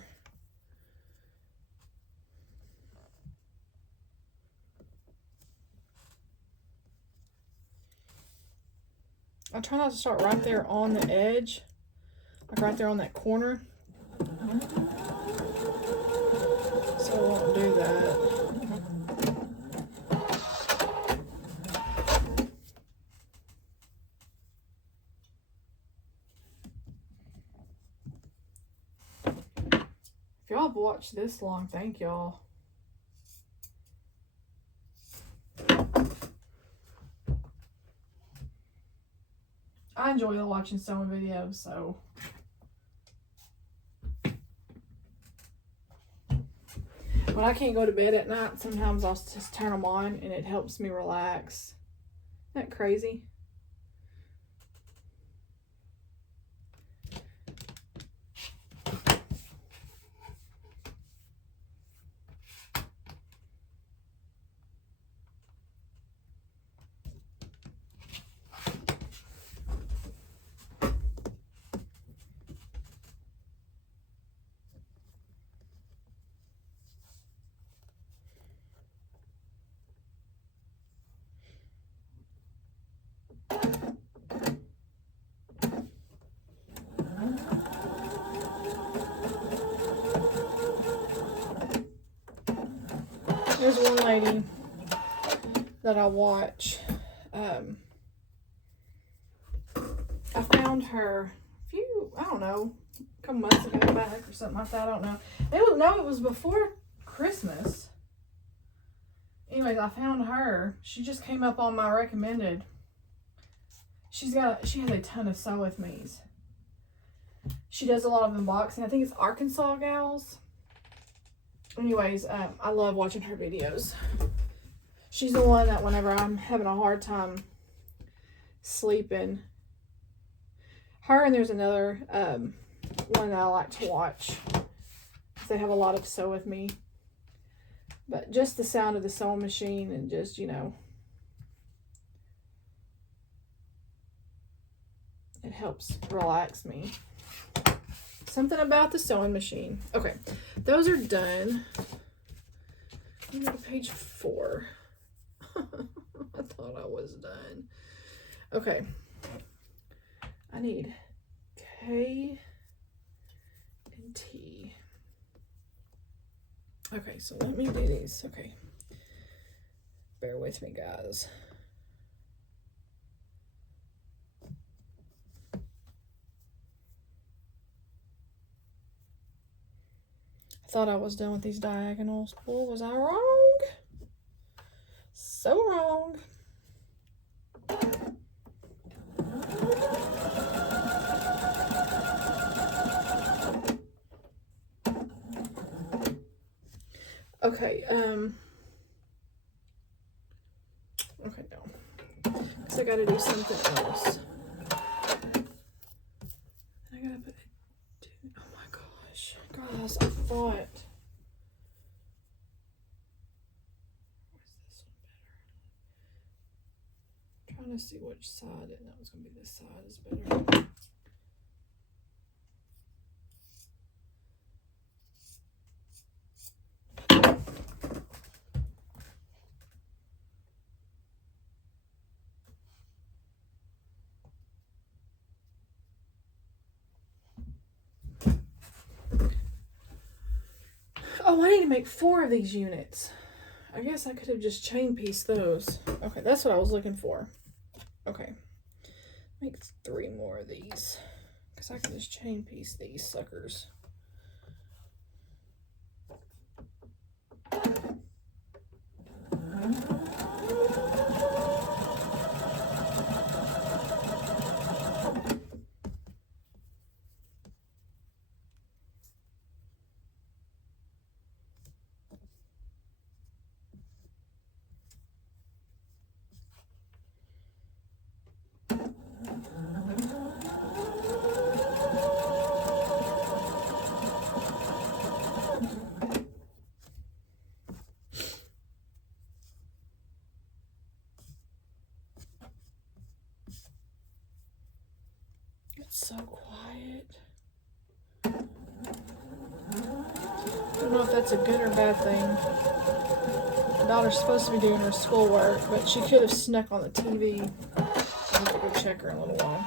I try not to start right there on the edge, like right there on that corner. So I won't do that. If y'all have watched this long, thank y'all. I enjoy watching sewing videos, so when I can't go to bed at night, sometimes I'll just turn them on and it helps me relax. Isn't that crazy? There's one lady that I watch. I found her a few, I don't know, a couple months ago back or something like that. I don't know. It was before Christmas. Anyways, I found her. She just came up on my recommended. She has a ton of sew with me's. She does a lot of unboxing. I think it's Arkansas Gals. Anyways, I love watching her videos. She's the one that whenever I'm having a hard time sleeping, her and there's another one that I like to watch. They have a lot of Sew With Me. But just the sound of the sewing machine and just, you know, it helps relax me. Something about the sewing machine. Okay, those are done. I'm on page 4. I thought I was done. Okay. I need K and T. Okay, so let me do these. Okay. Bear with me, guys. I thought I was done with these diagonals. Boy, was I wrong? So wrong. Okay, okay, no. Because I gotta do something else. I gotta put it, oh my gosh. Guys, I thought. Where's this one better? I'm trying to see which side, and that was gonna be this side is better. Oh, I need to make 4 of these units. I guess I could have just chain pieced those. Okay, that's what I was looking for. Okay. Make 3 more of these. Because I can just chain piece these suckers. It's so quiet. I don't know if that's a good or bad thing. My daughter's supposed to be doing her schoolwork, but she could have snuck on the TV. I'll have to go check her in a little while.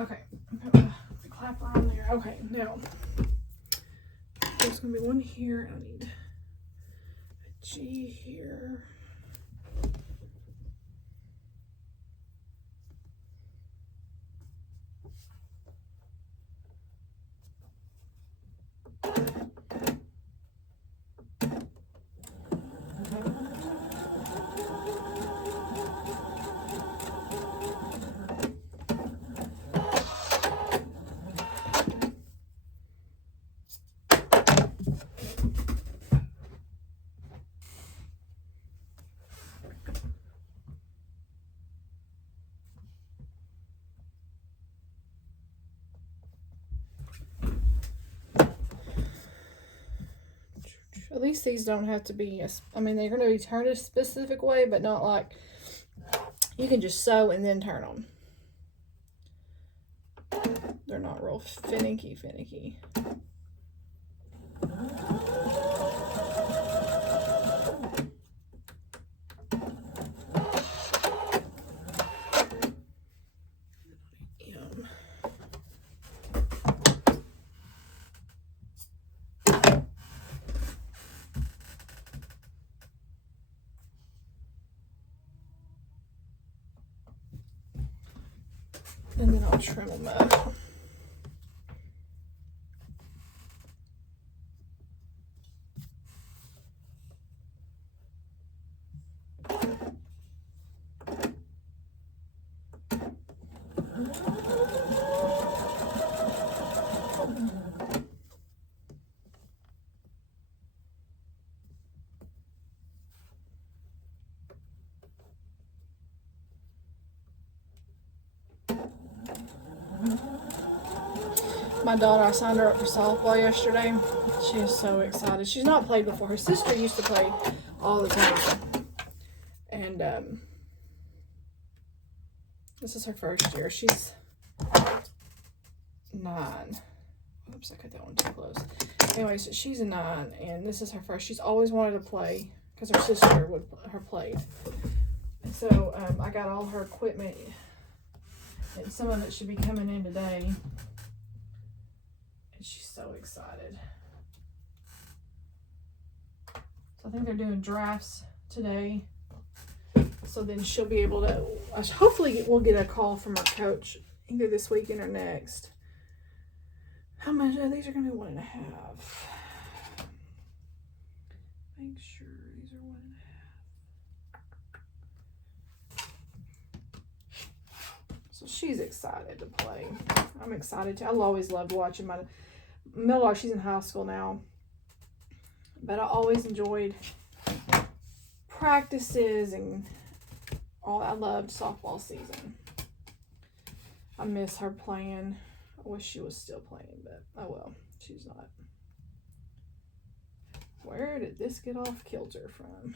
Okay, I'm gonna clap around there. Okay, now there's gonna be one here. I need a G here. At least these don't have to be, I mean, they're going to be turned a specific way, but not like You can just sew and then turn them. They're not real finicky. And then I'll trim them up. My daughter, I signed her up for softball yesterday. She is so excited. She's not played before. Her sister used to play all the time. And this is her first year. She's 9. Oops, I cut that one too close. Anyways, she's a 9, and this is her first. She's always wanted to play because her sister played. And so I got all her equipment, and some of it should be coming in today. And she's so excited. So I think they're doing drafts today. So then she'll be able to, hopefully we'll get a call from our coach either this weekend or next. How much? These are going to be 1.5. Make sure these are 1.5. So she's excited to play. I'm excited too. I always loved watching my Miller. She's in high school now, but I always enjoyed practices and all. I loved softball season. I miss her playing. I wish she was still playing, but oh well, she's not. Where did this get off kilter from?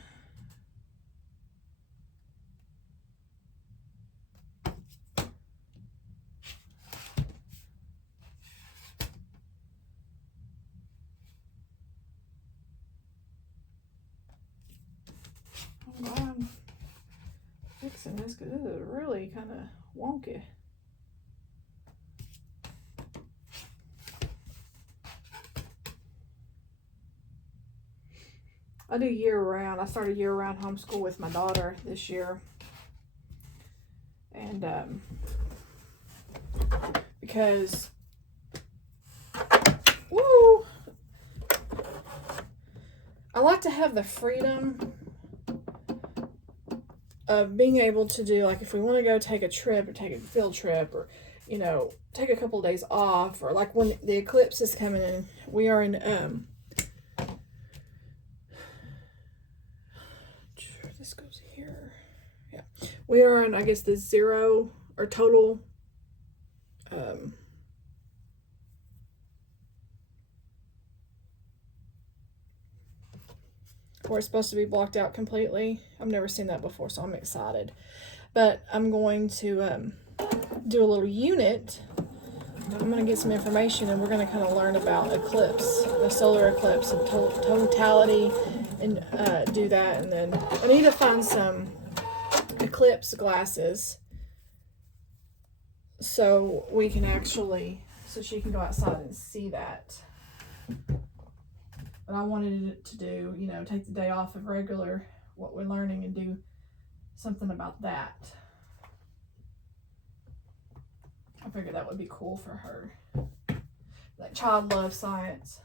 I'm fixing this because this is really kind of wonky. I do year-round. I started year-round homeschool with my daughter this year. And because, woo, I like to have the freedom of being able to do, like, if we want to go take a trip or take a field trip or, you know, take a couple of days off, or like when the eclipse is coming in, we are in, this goes here. Yeah. We are in, I guess, the 0 or total, where it's supposed to be blocked out completely. I've never seen that before, so I'm excited. But I'm going to do a little unit. I'm going to get some information, and we're going to kind of learn about eclipse, the solar eclipse, and totality, and do that. And then I need to find some eclipse glasses so we can actually, so she can go outside and see that. But I wanted to do, you know, take the day off of regular what we're learning and do something about that. I figured that would be cool for her. That child loves science.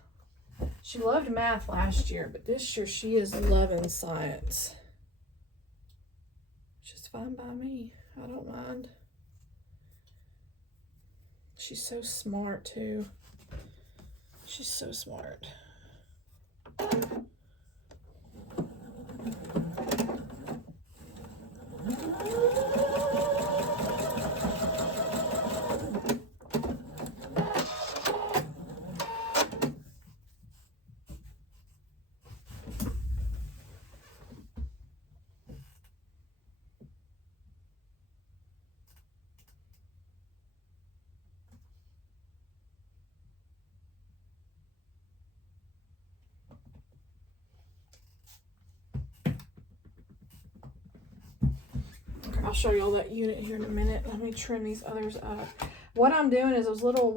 She loved math last year, but this year she is loving science. Just fine by me. I don't mind. She's so smart too. She's so smart. I'll show y'all that unit here in a minute. Let me trim these others up. What I'm doing is those little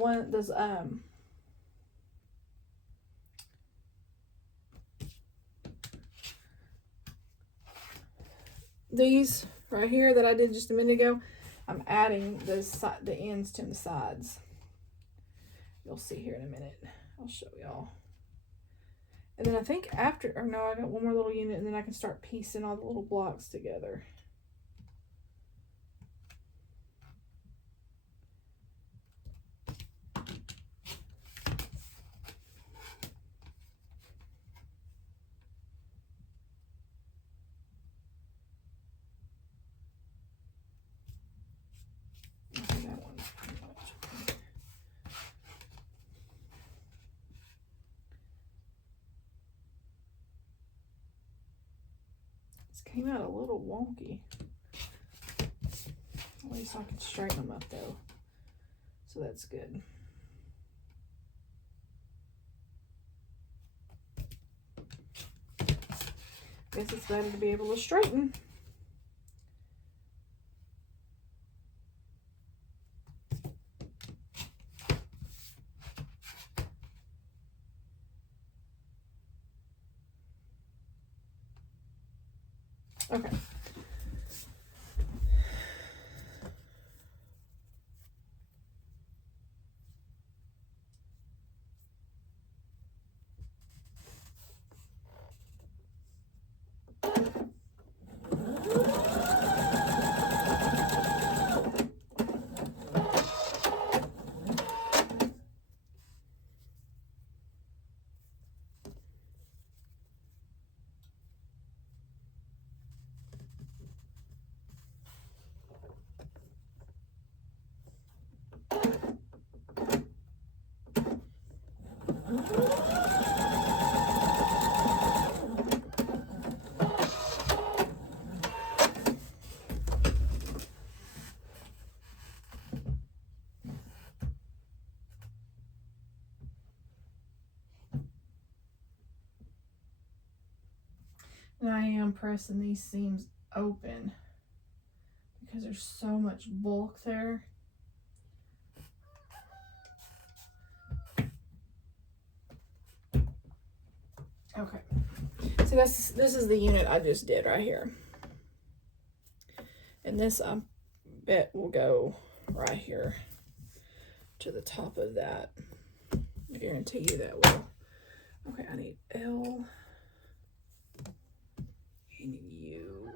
these right here that I did just a minute ago, I'm adding the ends to the sides. You'll see here in a minute. I'll show y'all. And then I think after, or no, I got one more little unit, and then I can start piecing all the little blocks together. Came out a little wonky. At least I can straighten them up though. So that's good. Guess it's better to be able to straighten. Okay. And I am pressing these seams open because there's so much bulk there. Okay. See, this is the unit I just did right here. And this I bet will go right here to the top of that. I guarantee you that will. Okay, I need L and U.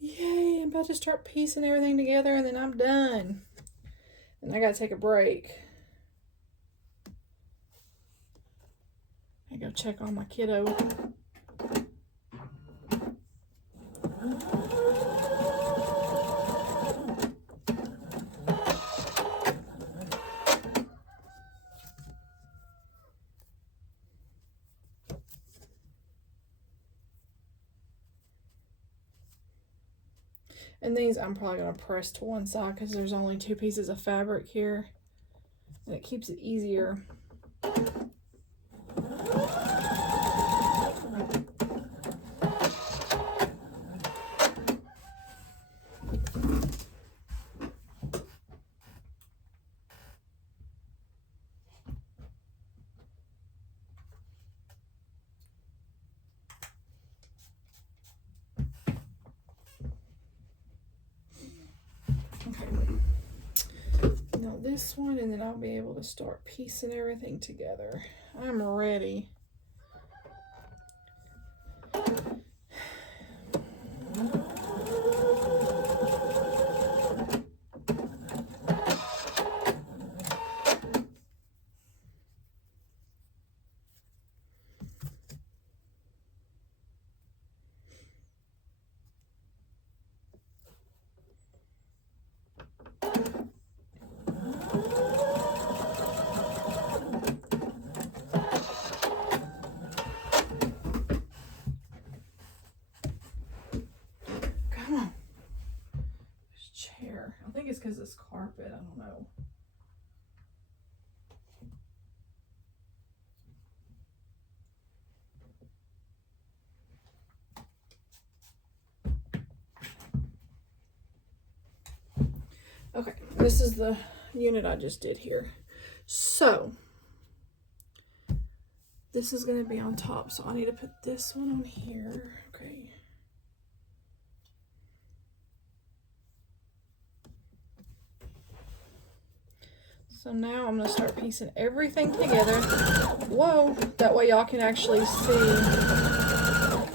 Yay, I'm about to start piecing everything together and then I'm done. And I gotta take a break. I go check on my kiddo. And these I'm probably going to press to one side because there's only 2 pieces of fabric here. And it keeps it easier. Now this one, and then I'll be able to start piecing everything together. I'm ready. I think it's because it's carpet. I don't know. This is the unit I just did here. So this is going to be on top, so I need to put this one on here. Okay. So now I'm going to start piecing everything together. Whoa, that way y'all can actually see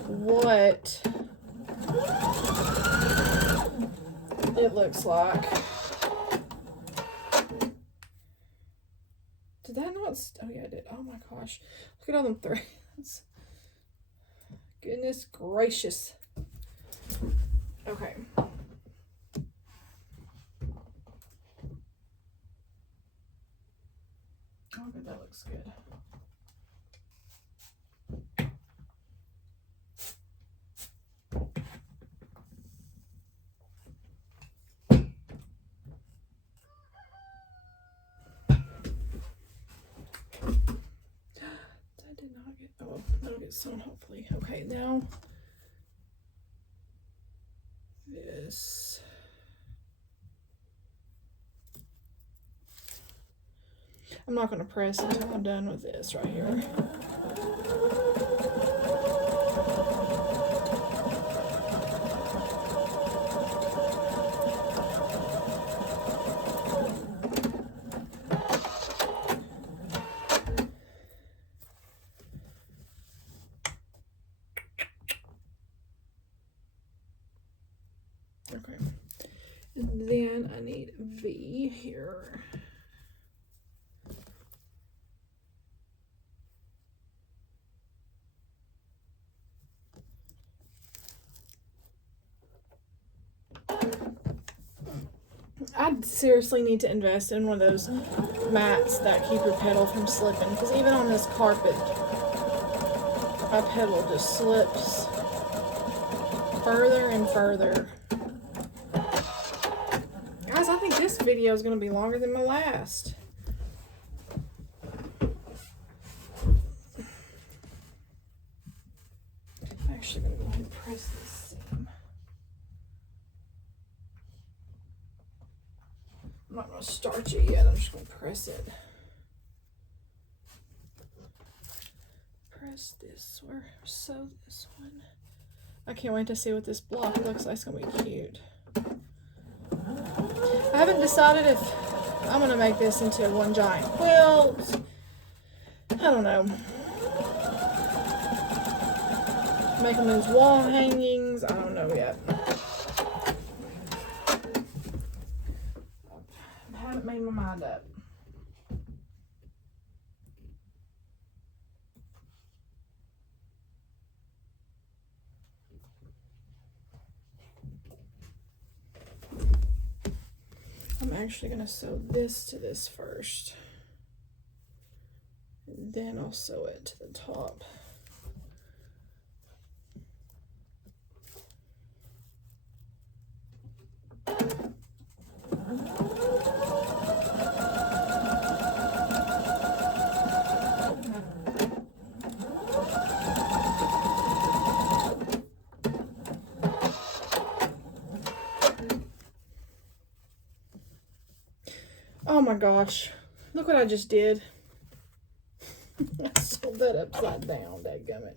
what it looks like. Did that not? Oh yeah, I did. Oh my gosh. Look at all them threads. Goodness gracious. Okay. Oh, good, that looks good. That did not get, oh, that'll get sewn hopefully. Okay, now this. I'm not going to press until I'm done with this right here. Okay, and then I need V here. I seriously need to invest in one of those mats that keep your pedal from slipping, because even on this carpet, my pedal just slips further and further. Guys, I think this video is going to be longer than my last. I'm actually going to go ahead and press this seam. I'm not going to starch it yet, I'm just going to press it. Press this or sew this one. I can't wait to see what this block looks like. It's going to be cute. I haven't decided if I'm going to make this into one giant quilt. I don't know. Make them as wall hangings. I don't know yet. I haven't made my mind up. I'm actually going to sew this to this first. And then I'll sew it to the top. Oh my gosh, look what I just did. I sewed that upside down, dadgummit.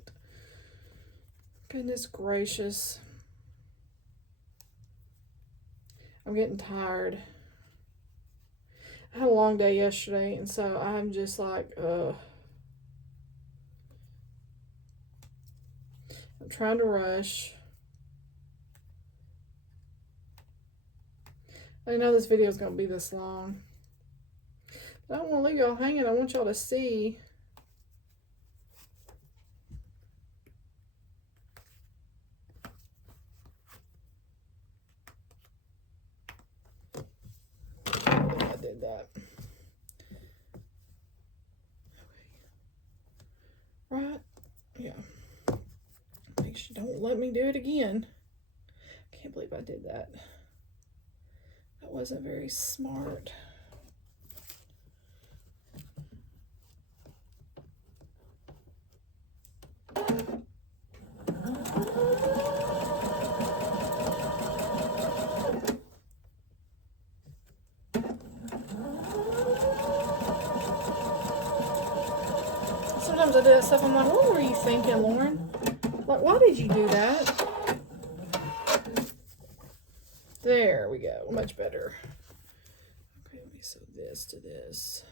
Goodness gracious. I'm getting tired. I had a long day yesterday, and so I'm just like, I'm trying to rush. I know this video is going to be this long. I don't want to leave y'all hanging. I want y'all to see. I did that. Okay. Right? Yeah. Make sure you don't let me do it again. I can't believe I did that. That wasn't very smart. sometimes I do that stuff. I'm like, what were you thinking, Lauren? Like, why did you do that? There we go. Much better. Okay, let me sew this to this.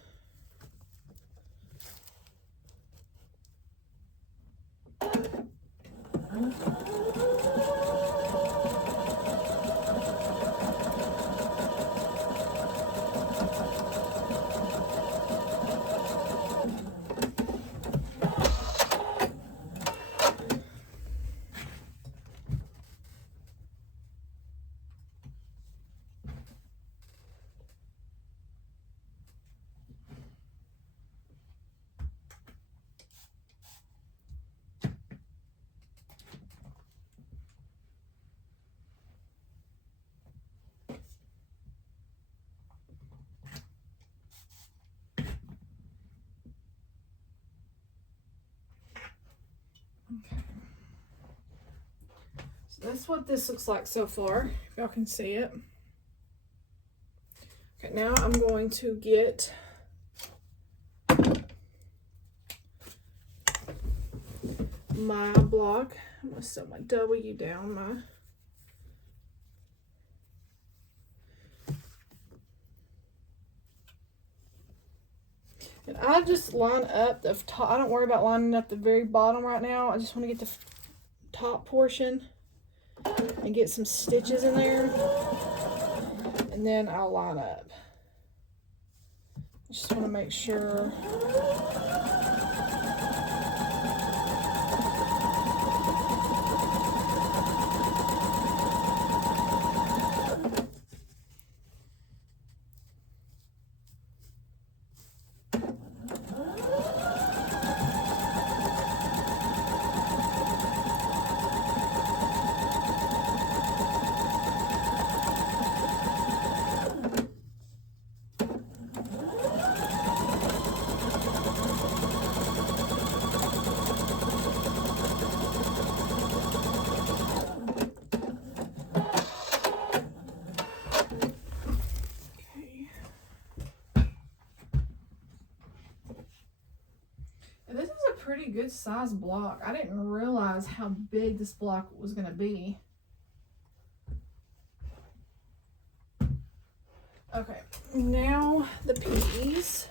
Okay. So that's what this looks like so far, if y'all can see it. Okay, now I'm going to get my block. I'm going to sew my W down my and I just line up the top. I don't worry about lining up the very bottom right now. I just want to get the top portion and get some stitches in there, and then I'll line up. I just want to make sure. This is a pretty good size block. I didn't realize how big this block was going to be. Okay, now the peas,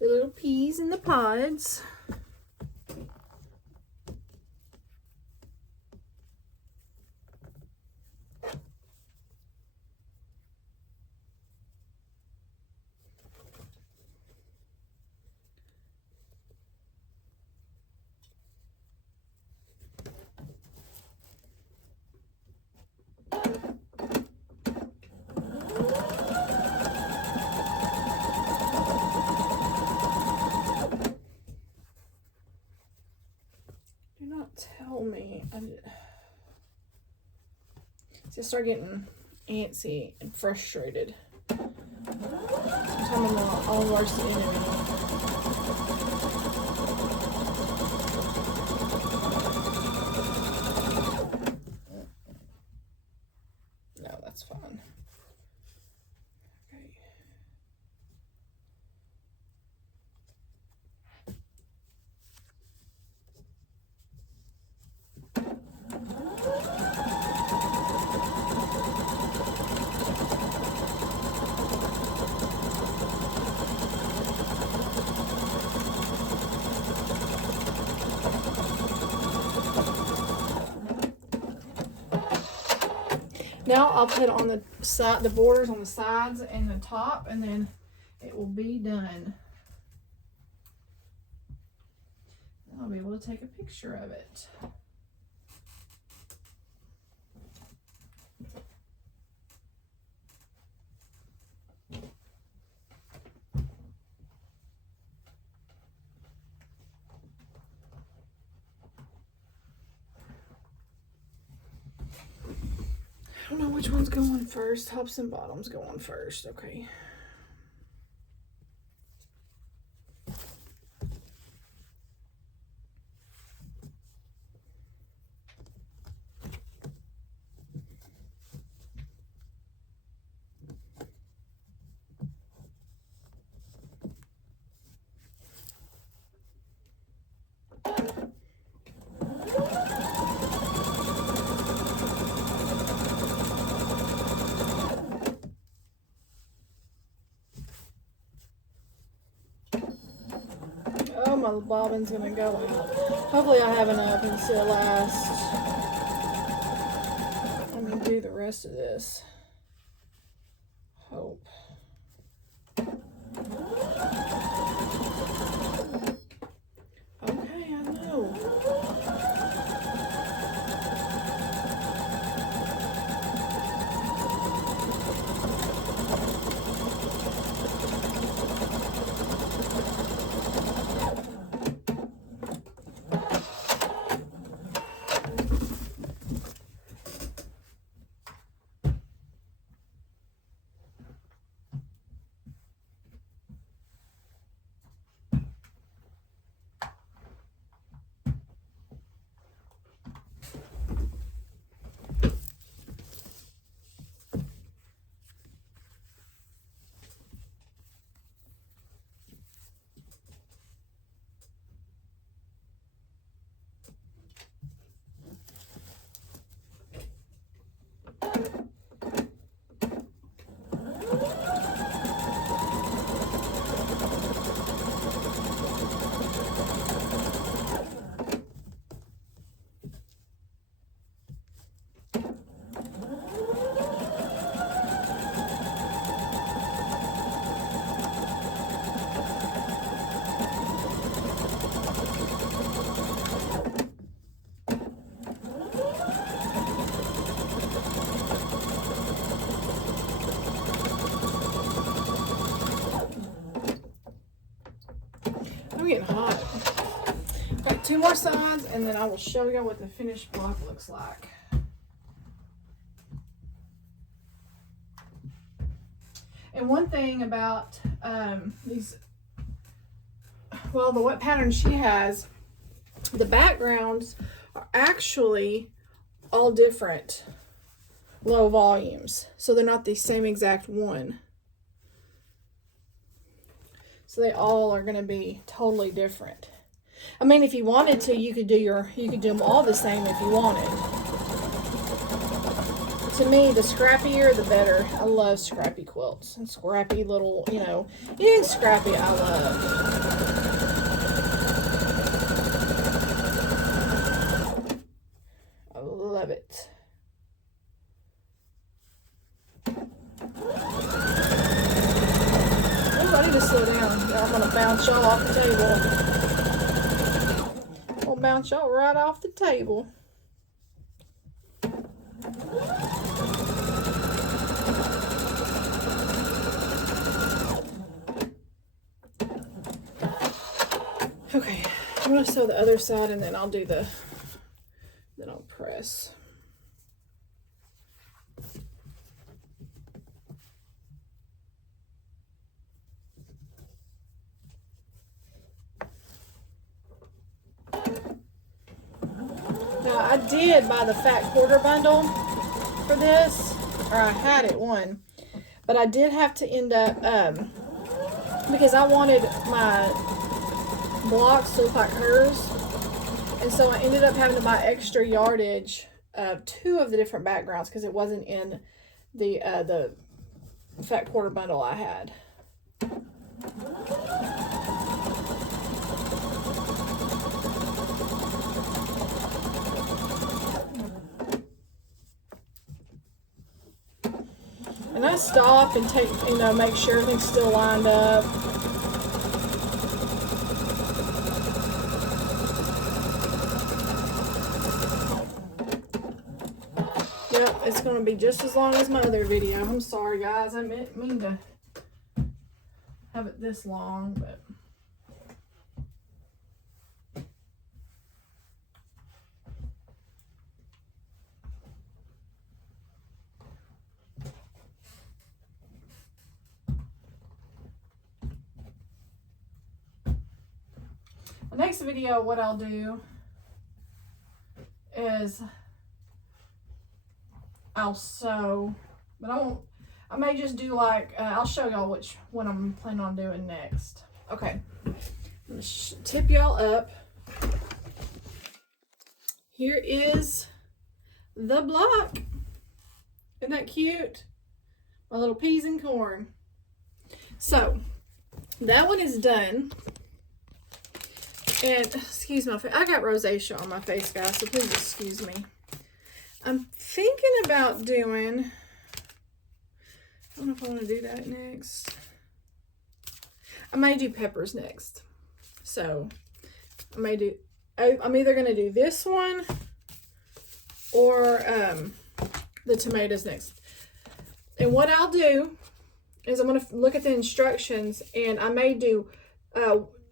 the little peas in the pods. Tell me. See, I start getting antsy and frustrated. Sometimes I'm my own worst enemy. No, that's fine. Okay. Now I'll put on the side, the borders on the sides and the top, and then it will be done. I'll be able to take a picture of it. I don't know which one's going first. Tops and bottoms going first. Okay. my bobbin's gonna go out. Hopefully I have enough and still last. Let me do the rest of this. Hope. Okay, I know. I'm getting hot. Got 2 more sides and then I will show you what the finished block looks like. And one thing about these, well, the what pattern she has, the backgrounds are actually all different low volumes. So they're not the same exact one. So they all are going to be totally different. I mean, if you wanted to, you could do them all the same if you wanted. To me, the scrappier, the better. I love scrappy quilts and scrappy little, you know, anything scrappy I love. I love it. I need to slow down. I'm going to bounce y'all off the table. I'll bounce y'all right off the table. Okay, I'm going to sew the other side and then I'll do then I'll press. Now, I did buy the fat quarter bundle for this, or I had it one, but I did have to end up, because I wanted my blocks to look like hers, and so I ended up having to buy extra yardage of 2 of the different backgrounds because it wasn't in the fat quarter bundle I had. And I stop and take, you know, make sure everything's still lined up. Yep, it's going to be just as long as my other video. I'm sorry, guys. I didn't mean to have it this long, but... The next video, what I'll do is I'll sew, but I may just do like, I'll show y'all which one I'm planning on doing next. Okay, I'm gonna tip y'all up. Here is the block. Isn't that cute? My little peas and corn. So, that one is done. And excuse my face, I got rosacea on my face, guys, so please excuse me. I'm thinking about doing, I don't know if I want to do that next. I may do peppers next. So I may do, I'm either going to do this one or the tomatoes next. And what I'll do is I'm going to look at the instructions, and I may do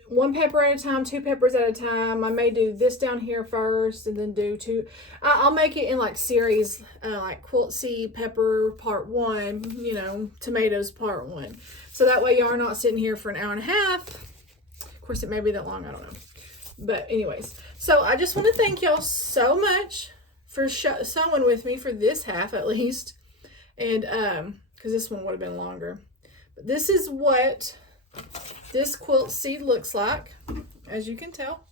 1 pepper at a time, 2 peppers at a time. I may do this down here first and then do 2. I'll make it in like series, like quilt seed pepper part 1, you know, tomatoes part 1. So that way y'all are not sitting here for an hour and a half. Of course, it may be that long, I don't know. But anyways, so I just want to thank y'all so much for sewing with me for this half at least. And because this one would have been longer. But this is what this quilt seed looks like, as you can tell.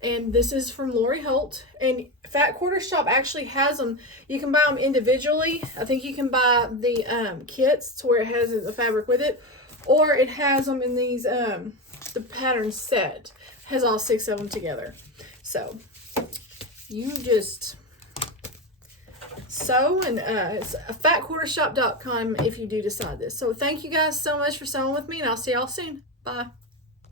And this is from Lori Holt. And Fat Quarter Shop actually has them. You can buy them individually. I think you can buy the kits to where it has the fabric with it. Or it has them in these, the pattern set. It has all 6 of them together. So, you just sew, and it's fatquartershop.com if you do decide this. So thank you guys so much for sewing with me, and I'll see y'all soon. Bye.